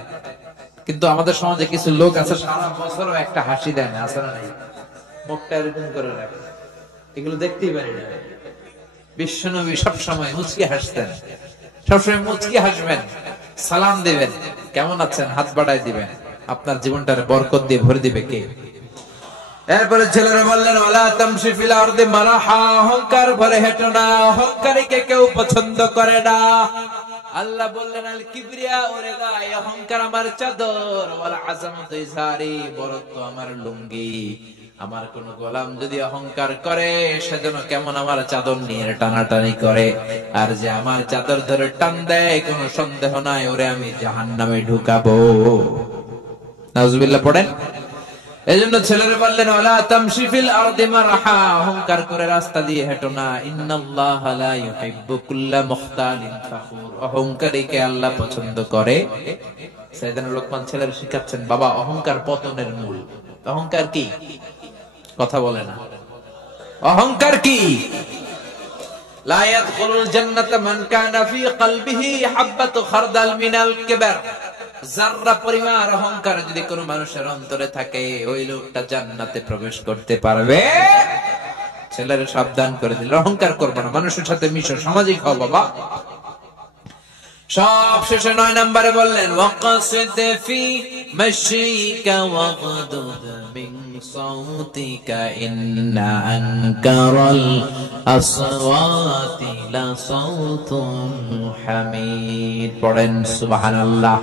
কিন্তু আমাদের সমাজে কিছু লোক আছে সারা বছরও একটা হাসি দেয় না, আছে না নাই? মুখটা এরকম করে রাখে, এগুলো দেখতেই পারি না। বিশ্বনবী সবসময় মুচকি হাসতেন, সবসময় মুচকি হাসবেন, সালাম দিবেন। কেমন আছেন হাত বাড়ায় দিবেন, আপনার জীবনটারে বরকত দিয়ে ভরে দিবে কে? এরপরে ছেলেরা বললেন ওয়ালা তামশি ফিল আরদি মারাহা, অহংকার ভরে হেঁটো না, অহংকারীকে কেউ পছন্দ করে না। আল্লাহ বললেন আল কিবরিয়া ওরেদা, এই অহংকার আমার চাদর, ওয়াল আযামাতু ইজারি, বরত্ব আমার লুঙ্গি। আমার কোন গোলাম যদি অহংকার করে সেজন্য কেমন আমার চাদর নিয়ে টানাটানি করে, আর যে আমার চাদর ধরে টান দেয় কোনো সন্দেহ নাই ওরে আমি জাহান্নামে ঢুকাবো। নাউজুবিল্লাহ পড়েন। এজন্য ছেলেরা বললেন ওয়ালা তামশি ফিল আরদি মারহা, অহংকার করে রাস্তা দিয়ে হেঁটো না। ইন্নাল্লাহা লা ইউহিব্বু কুল্লা মুখতালিন ফাখুর, অহংকারীকে আল্লাহ পছন্দ করে। সাইয়েদনা লোকমান ছেলেরা শিখাচ্ছেন, বাবা অহংকার পতনের মূল। অহংকার কি? কথা বলে না। অহংকার কি? লা ইয়াদখুলুল জান্নাতা মান কানা ফি কলবিহি হাববাতু খারদাল মিনাল কিবর, যাররা পরিমাণ অহংকার যদি কোনো মানুষের অন্তরে থাকে ওই লোকটা জান্নাতে প্রবেশ করতে পারবে। ছেলেরা সাবধান করে দিল, অহংকার করবে না, মানুষের সাথে মিশো, সামাজিক হও বাবা। সব শেষে 9 নম্বরে বললেন ওয়াকসিদ ফি মাশিকা ওয়াগদুদ মিন সাউতিকা ইন্না আনকারাল আসওয়াতি লা সাউতুন হামিদ। পড়েন সুবহানাল্লাহ।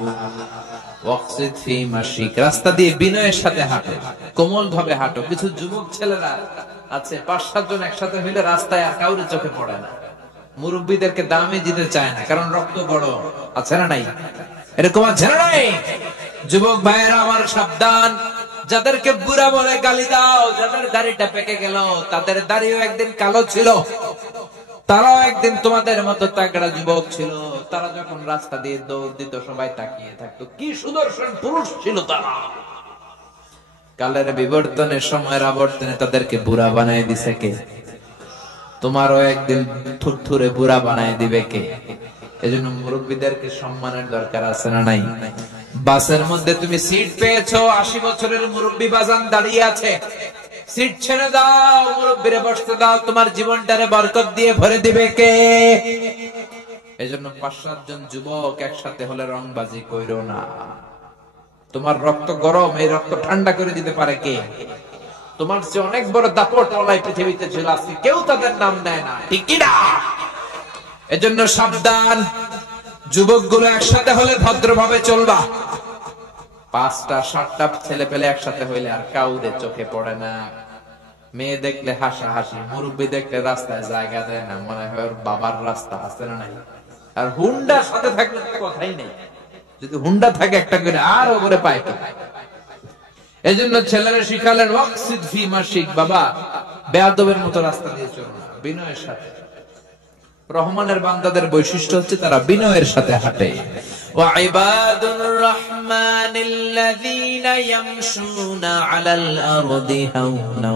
ওয়াকসিদ ফি মাশিক, রাস্তা দিয়ে বিনয়ের সাথে হাঁটো, কোমল ভাবে হাঁটো। কিছু যুবক ছেলেরা আছে 5-7 জন একসাথে হইলে রাস্তায় আর কাউরে চোখে পড়ে না, মুরব্বীদেরকে দামে দিতে চায় না, কারণ রক্ত বড়। আছে না নাই? এরকম আছে না নাই? যুবক ভাইয়েরা আমার সাবধান, যাদেরকে বুড়া বলে গালি দাও, যাদের দাড়িটা পেকে গেল, তাদের দাড়িও একদিন কালো ছিল, তারাও একদিন তোমাদের মতো তাগড়া যুবক ছিল। তারা যখন রাস্তা দিয়ে দৌড় দিত সবাই তাকিয়ে থাকতো, কি সুদর্শন পুরুষ ছিল তারা। কালের বিবর্তনের সময়ের আবর্তনে তাদেরকে বুড়া বানায় দিছে কে? তোমারও একদিন থুরথুরে বুড়া বানায় দিবে কে? এজন্য মুরব্বীদেরকে সম্মানের দরকার আছে না নাই? বাসের মধ্যে তুমি সিট পেয়েছো, 80 বছরের মুরব্বী বাজান দাঁড়িয়ে আছে, সিট ছেড়ে দাও, মুরব্বীরে বসতে দাও, তোমার জীবনটারে বরকত দিয়ে ভরে দিবে কে? এজন্য 5-7 জন যুবক একসাথে হলে রংবাজি কইরো না। তোমার রক্ত গরম, এই রক্ত ঠান্ডা করে দিতে পারে কে? তোমার যে অনেক বড় দাপট ওলাই পৃথিবীতে ছিল, আজকে কেউ তাদের নাম নেয় না, ঠিক কি না? এজন্য সাবধান, যুবকগুলো একসাথে হলে ভদ্রভাবে চলবা। 5টা-7টা ছেলে পেলে একসাথে হইলে আর কাউরে চোখে পড়ে না। মেয়ে দেখলে হাসাহাসি, মুরব্বী দেখলে রাস্তায় জায়গা দেয় না, মনে হয় ওর বাবার রাস্তা। আছে না নাই? আর হুন্ডার সাথে থাকলে কথাই নেই, যদি হুন্ডা থাকে একটা করে আর ওপরে পায়। এজন্য ছেলেরা শিখালেন ওয়াকসিদ ফি মাশিক, বাবা বেয়াদবের মতো রাস্তা দিয়ে চলো না, বিনয়ের সাথে। রহমানের বান্দাদের বৈশিষ্ট্য হচ্ছে তারা বিনয়ের সাথে হাঁটে। ওয়া ইবাদুর রাহমানিল্লাযীনা ইয়ামশুনা আলাল আরদি হাওনা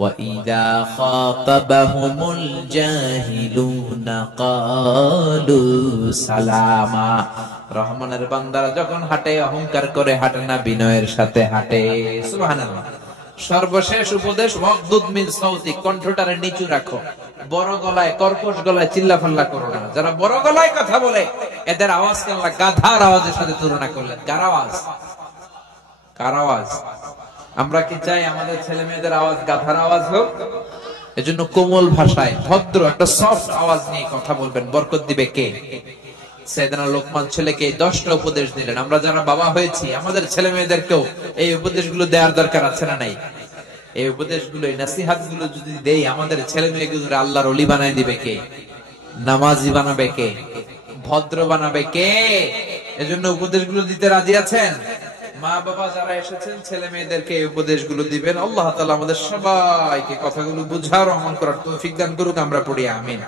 ওয়া ইযা খাতাবাহুমুল জাহিলুনা ক্বালু সালামা। রহমানের বান্দারা যখন হাঁটে অহংকার করে হাঁটে না, বিনয়ের সাথে হাঁটে। সুবহানাল্লাহ। সর্বশেষ উপদেশ ওয়াগদুদ মিন সাউতি, কণ্ঠটারে নিচু রাখো, বড় গলায় কর্কশ গলায় চিল্লাফাল্লা করো না। যারা বড় গলায় কথা বলে এদের আওয়াজকে আল্লাহ গাধার আওয়াজের সাথে তুলনা করলেন। কার আওয়াজ? কার আওয়াজ? আমরা কি চাই আমাদের ছেলে মেয়েদের আওয়াজ গাধার আওয়াজ হোক? এজন্য কোমল ভাষায় ভদ্র একটা সফট আওয়াজ নিয়ে কথা বলবেন, বরকত দিবে কে? সাইয়েদনা লোকমান ছেলেকে 10টা উপদেশ দিলেন। আমরা যারা বাবা হয়েছি আমাদের ছেলে মেয়েদেরকেও এই উপদেশগুলো দেওয়ার দরকার আছে না নাই? এই উপদেশগুলো, এই নসিহতগুলো যদি দেই, আমাদের ছেলে মেয়েগুলো আল্লাহর ওলি বানায় দিবে কে? নামাজি বানাবে কে? ভদ্র বানাবে কে? এজন্য উপদেশগুলো দিতে রাজি আছেন? মা বাবা যারা এসেছেন ছেলে মেয়েদেরকে এই উপদেশগুলো দিবেন। আল্লাহ তাআলা আমাদের সবাইকে কথাগুলো বুঝার, আমল করার তৌফিক দান করুক। আমরা পড়ি আমিন।